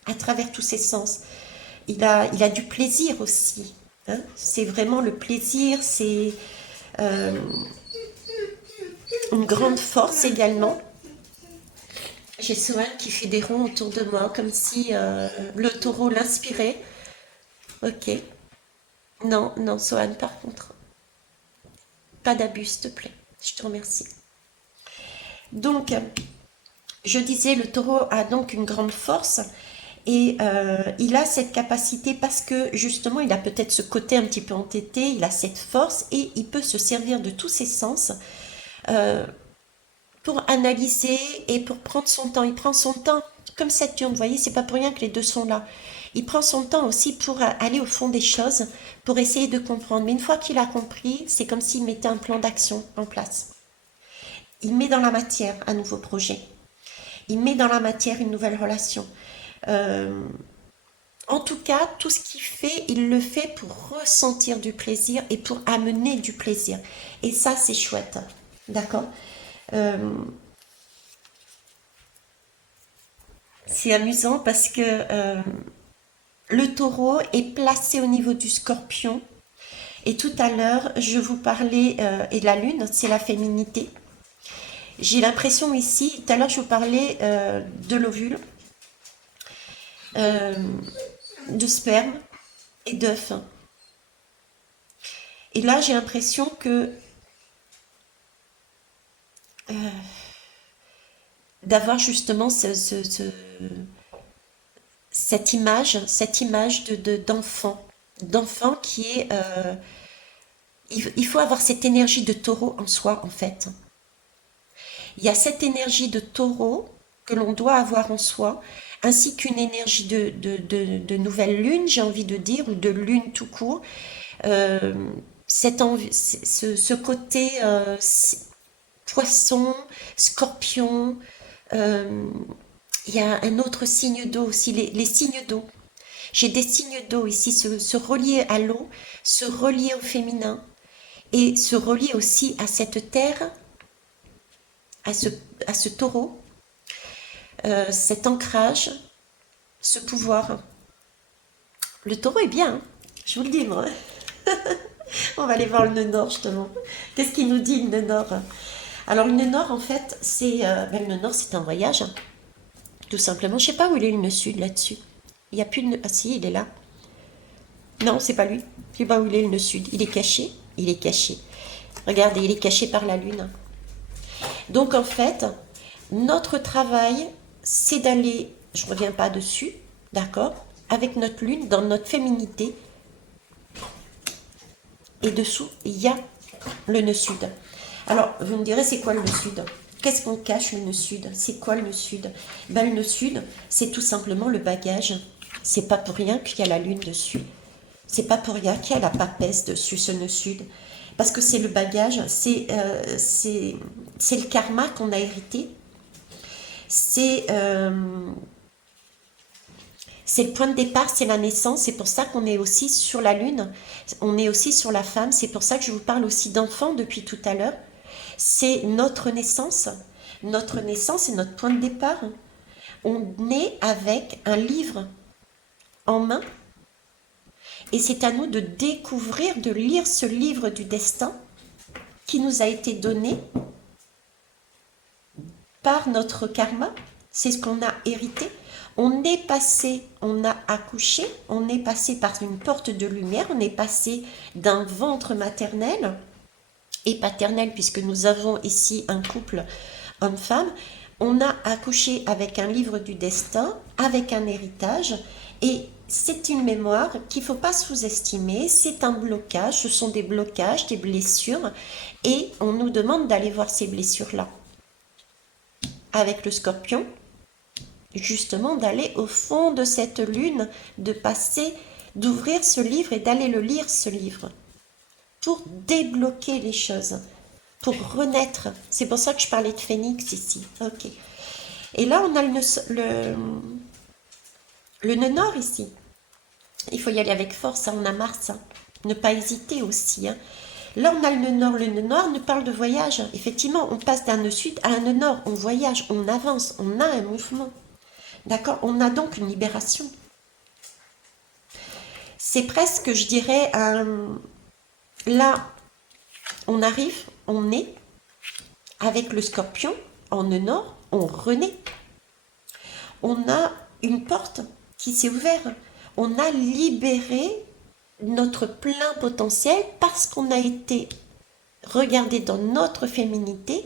à travers tous ses sens. Il a du plaisir aussi. Hein. C'est vraiment le plaisir, c'est euh, une grande force également. J'ai Sohan qui fait des ronds autour de moi, comme si le taureau l'inspirait. Ok. Non, non, Sohan, par contre, pas d'abus, s'il te plaît. Je te remercie. Donc, je disais, le taureau a donc une grande force et il a cette capacité parce que justement, il a peut-être ce côté un petit peu entêté, il a cette force et il peut se servir de tous ses sens euh, pour analyser et pour prendre son temps. Il prend son temps, comme Saturne, vous voyez, c'est pas pour rien que les deux sont là. Il prend son temps aussi pour aller au fond des choses, pour essayer de comprendre. Mais une fois qu'il a compris, c'est comme s'il mettait un plan d'action en place. Il met dans la matière un nouveau projet. Il met dans la matière une nouvelle relation. Euh, En tout cas, tout ce qu'il fait, il le fait pour ressentir du plaisir et pour amener du plaisir. Et ça, c'est chouette. D'accord. Euh, c'est amusant parce que le taureau est placé au niveau du scorpion. Et tout à l'heure, je vous parlais, et la lune, c'est la féminité. J'ai l'impression ici, tout à l'heure, je vous parlais de l'ovule, euh, de sperme et d'œuf. Et là, j'ai l'impression que d'avoir justement cette image d'enfant qui est... il faut avoir cette énergie de taureau en soi, en fait. Il y a cette énergie de taureau que l'on doit avoir en soi, ainsi qu'une énergie de nouvelle lune, j'ai envie de dire, ou de lune tout court. Euh, ce côté poisson, scorpion, euh, il y a un autre signe d'eau aussi, les signes d'eau. J'ai des signes d'eau ici, se relier à l'eau, se relier au féminin et se relier aussi à cette terre, à ce, à ce taureau, cet ancrage, ce pouvoir. Le taureau est bien, hein, je vous le dis moi. On va aller voir le nœud nord justement. Qu'est-ce qu'il nous dit le nœud nord? Alors le nœud nord en fait, le nœud nord c'est un voyage, hein, tout simplement. Je sais pas où il est le nœud sud là-dessus. Il y a plus de nœud... Ah si, il est là. Non, c'est pas lui. Je sais pas où il est le nœud sud. Il est caché. Il est caché. Regardez, il est caché par la lune. Donc en fait, notre travail, c'est d'aller, je ne reviens pas dessus, d'accord, avec notre lune, dans notre féminité. Et dessous, il y a le nœud sud. Alors, vous me direz, c'est quoi le nœud sud? Qu'est-ce qu'on cache le nœud sud? C'est quoi le nœud sud? Ben, le nœud sud, c'est tout simplement le bagage. C'est pas pour rien qu'il y a la lune dessus. C'est pas pour rien qu'il y a la papesse dessus, ce nœud sud. Parce que c'est le bagage, c'est le karma qu'on a hérité. C'est le point de départ, c'est la naissance. C'est pour ça qu'on est aussi sur la lune. On est aussi sur la femme. C'est pour ça que je vous parle aussi d'enfant depuis tout à l'heure. C'est notre naissance. Notre naissance est notre point de départ. On est avec un livre en main. Et c'est à nous de découvrir, de lire ce livre du destin qui nous a été donné par notre karma. C'est ce qu'on a hérité. On est passé, on a accouché, on est passé par une porte de lumière, on est passé d'un ventre maternel et paternel, puisque nous avons ici un couple homme-femme, On a accouché avec un livre du destin, avec un héritage, et c'est une mémoire qu'il ne faut pas sous-estimer, c'est un blocage, ce sont des blocages, des blessures, et on nous demande d'aller voir ces blessures-là. Avec le scorpion, justement d'aller au fond de cette lune, de passer, d'ouvrir ce livre et d'aller le lire, ce livre, pour débloquer les choses, pour renaître. C'est pour ça que je parlais de phénix ici. Ok. Et là, on a le nœud nord ici. Il faut y aller avec force, hein, on a Mars. Hein. Ne pas hésiter aussi. Hein. Là, on a le nœud nord. Le nœud nord nous parle de voyage. Effectivement, on passe d'un nœud sud à un nœud nord. On voyage, on avance, on a un mouvement. D'accord? On a donc une libération. C'est presque, je dirais, là, on arrive, on est avec le scorpion en nœud nord, on renaît. On a une porte qui s'est ouverte. On a libéré notre plein potentiel parce qu'on a été regardé dans notre féminité,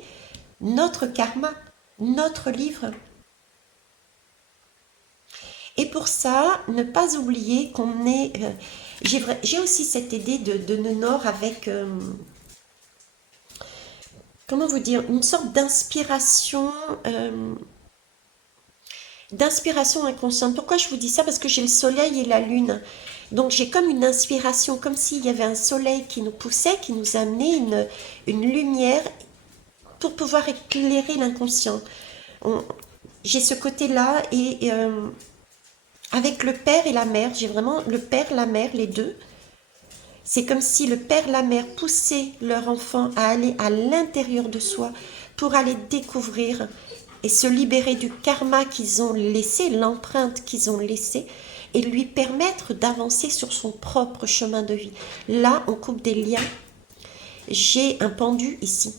notre karma, notre livre. Et pour ça, ne pas oublier qu'on est... j'ai aussi cette idée de nœud nord avec... comment vous dire? Une sorte d'inspiration... d'inspiration inconsciente. Pourquoi je vous dis ça? Parce que j'ai le soleil et la lune. Donc j'ai comme une inspiration, comme s'il y avait un soleil qui nous poussait, qui nous amenait une lumière pour pouvoir éclairer l'inconscient. J'ai ce côté-là et avec le père et la mère, j'ai vraiment le père, la mère, les deux. C'est comme si le père, la mère poussaient leur enfant à aller à l'intérieur de soi pour aller découvrir et se libérer du karma qu'ils ont laissé, l'empreinte qu'ils ont laissée, et lui permettre d'avancer sur son propre chemin de vie. Là, on coupe des liens. J'ai un pendu ici.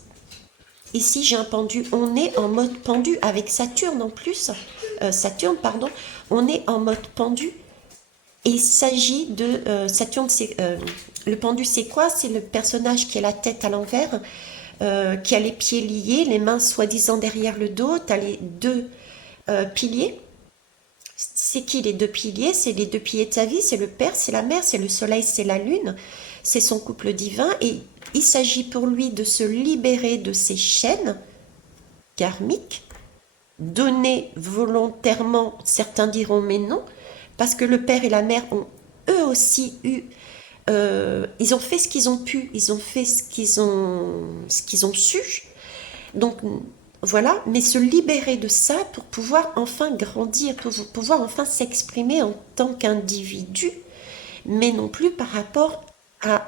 Ici, j'ai un pendu. On est en mode pendu avec Saturne en plus. Saturne, pardon. On est en mode pendu. Et il s'agit de... Saturne, c'est... le pendu, c'est quoi? C'est le personnage qui a la tête à l'envers, qui a les pieds liés, les mains soi-disant derrière le dos. Tu as les deux piliers. C'est qui les deux piliers? C'est les deux piliers de sa vie, c'est le père, c'est la mère, c'est le soleil, c'est la lune, c'est son couple divin. Et il s'agit pour lui de se libérer de ces chaînes karmiques, données volontairement, certains diront mais non, parce que le père et la mère ont eux aussi eu... ils ont fait ce qu'ils ont pu, ils ont fait ce qu'ils ont su. Donc voilà, mais se libérer de ça pour pouvoir enfin grandir, pour pouvoir enfin s'exprimer en tant qu'individu, mais non plus par rapport à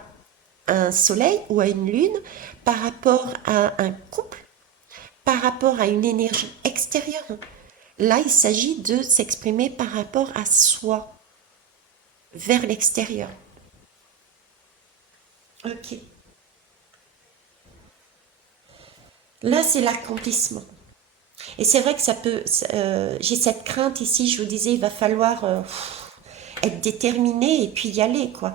un soleil ou à une lune, par rapport à un couple, par rapport à une énergie extérieure. Là, il s'agit de s'exprimer par rapport à soi, vers l'extérieur. Ok. Là, c'est l'accomplissement. Et c'est vrai que ça peut... j'ai cette crainte ici, je vous disais, il va falloir être déterminé et puis y aller, quoi.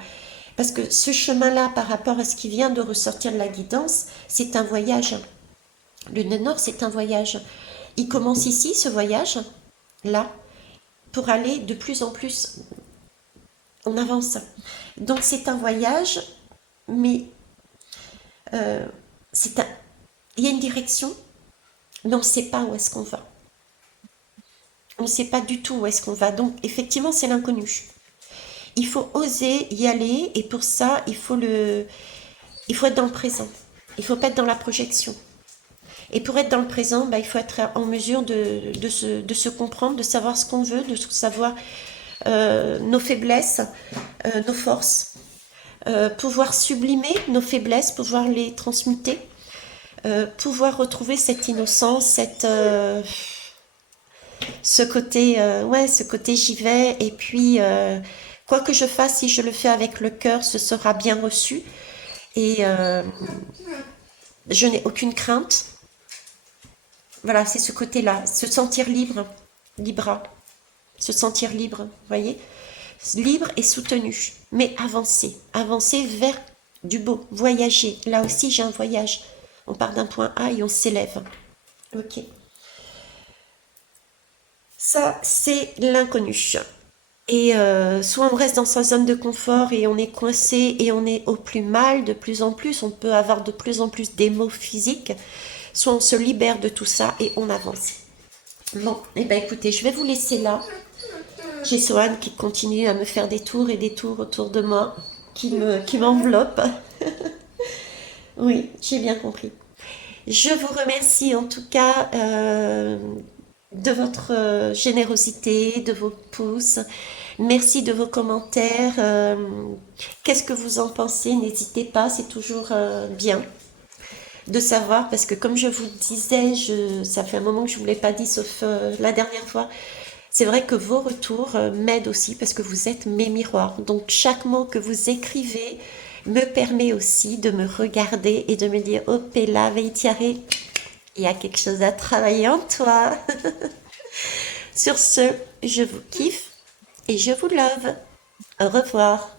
Parce que ce chemin-là, par rapport à ce qui vient de ressortir de la guidance, c'est un voyage. Le nœud nord, c'est un voyage. Il commence ici, ce voyage, là, pour aller de plus en plus en avance. Donc c'est un voyage, mais c'est un... il y a une direction, mais on ne sait pas où est-ce qu'on va. On ne sait pas du tout où est-ce qu'on va. Donc effectivement, c'est l'inconnu. Il faut oser y aller et pour ça, il faut être dans le présent. Il ne faut pas être dans la projection. Et pour être dans le présent, bah, il faut être en mesure de se comprendre, de savoir ce qu'on veut, de savoir nos faiblesses, nos forces, pouvoir sublimer nos faiblesses, pouvoir les transmuter, pouvoir retrouver cette innocence, ce côté j'y vais et puis quoi que je fasse, si je le fais avec le cœur, ce sera bien reçu et je n'ai aucune crainte. Voilà, c'est ce côté-là, se sentir libre, libra, se sentir libre, vous voyez, libre et soutenu, mais avancer vers du beau, voyager. Là aussi, j'ai un voyage. On part d'un point A et on s'élève. Ok. Ça, c'est l'inconnu. Et soit on reste dans sa zone de confort et on est coincé et on est au plus mal de plus en plus, on peut avoir de plus en plus des maux physiques, soit on se libère de tout ça et on avance. Bon, et ben écoutez, je vais vous laisser là. J'ai Sohan qui continue à me faire des tours et des tours autour de moi, qui m'enveloppe. Oui, j'ai bien compris. Je vous remercie en tout cas de votre générosité, de vos pouces. Merci de vos commentaires. Qu'est-ce que vous en pensez? N'hésitez pas, c'est toujours bien de savoir parce que comme je vous le disais, ça fait un moment que je ne vous l'ai pas dit sauf la dernière fois. C'est vrai que vos retours m'aident aussi parce que vous êtes mes miroirs. Donc chaque mot que vous écrivez me permet aussi de me regarder et de me dire, oh Pella, Veitiare, il y a quelque chose à travailler en toi. Sur ce, je vous kiffe et je vous love. Au revoir.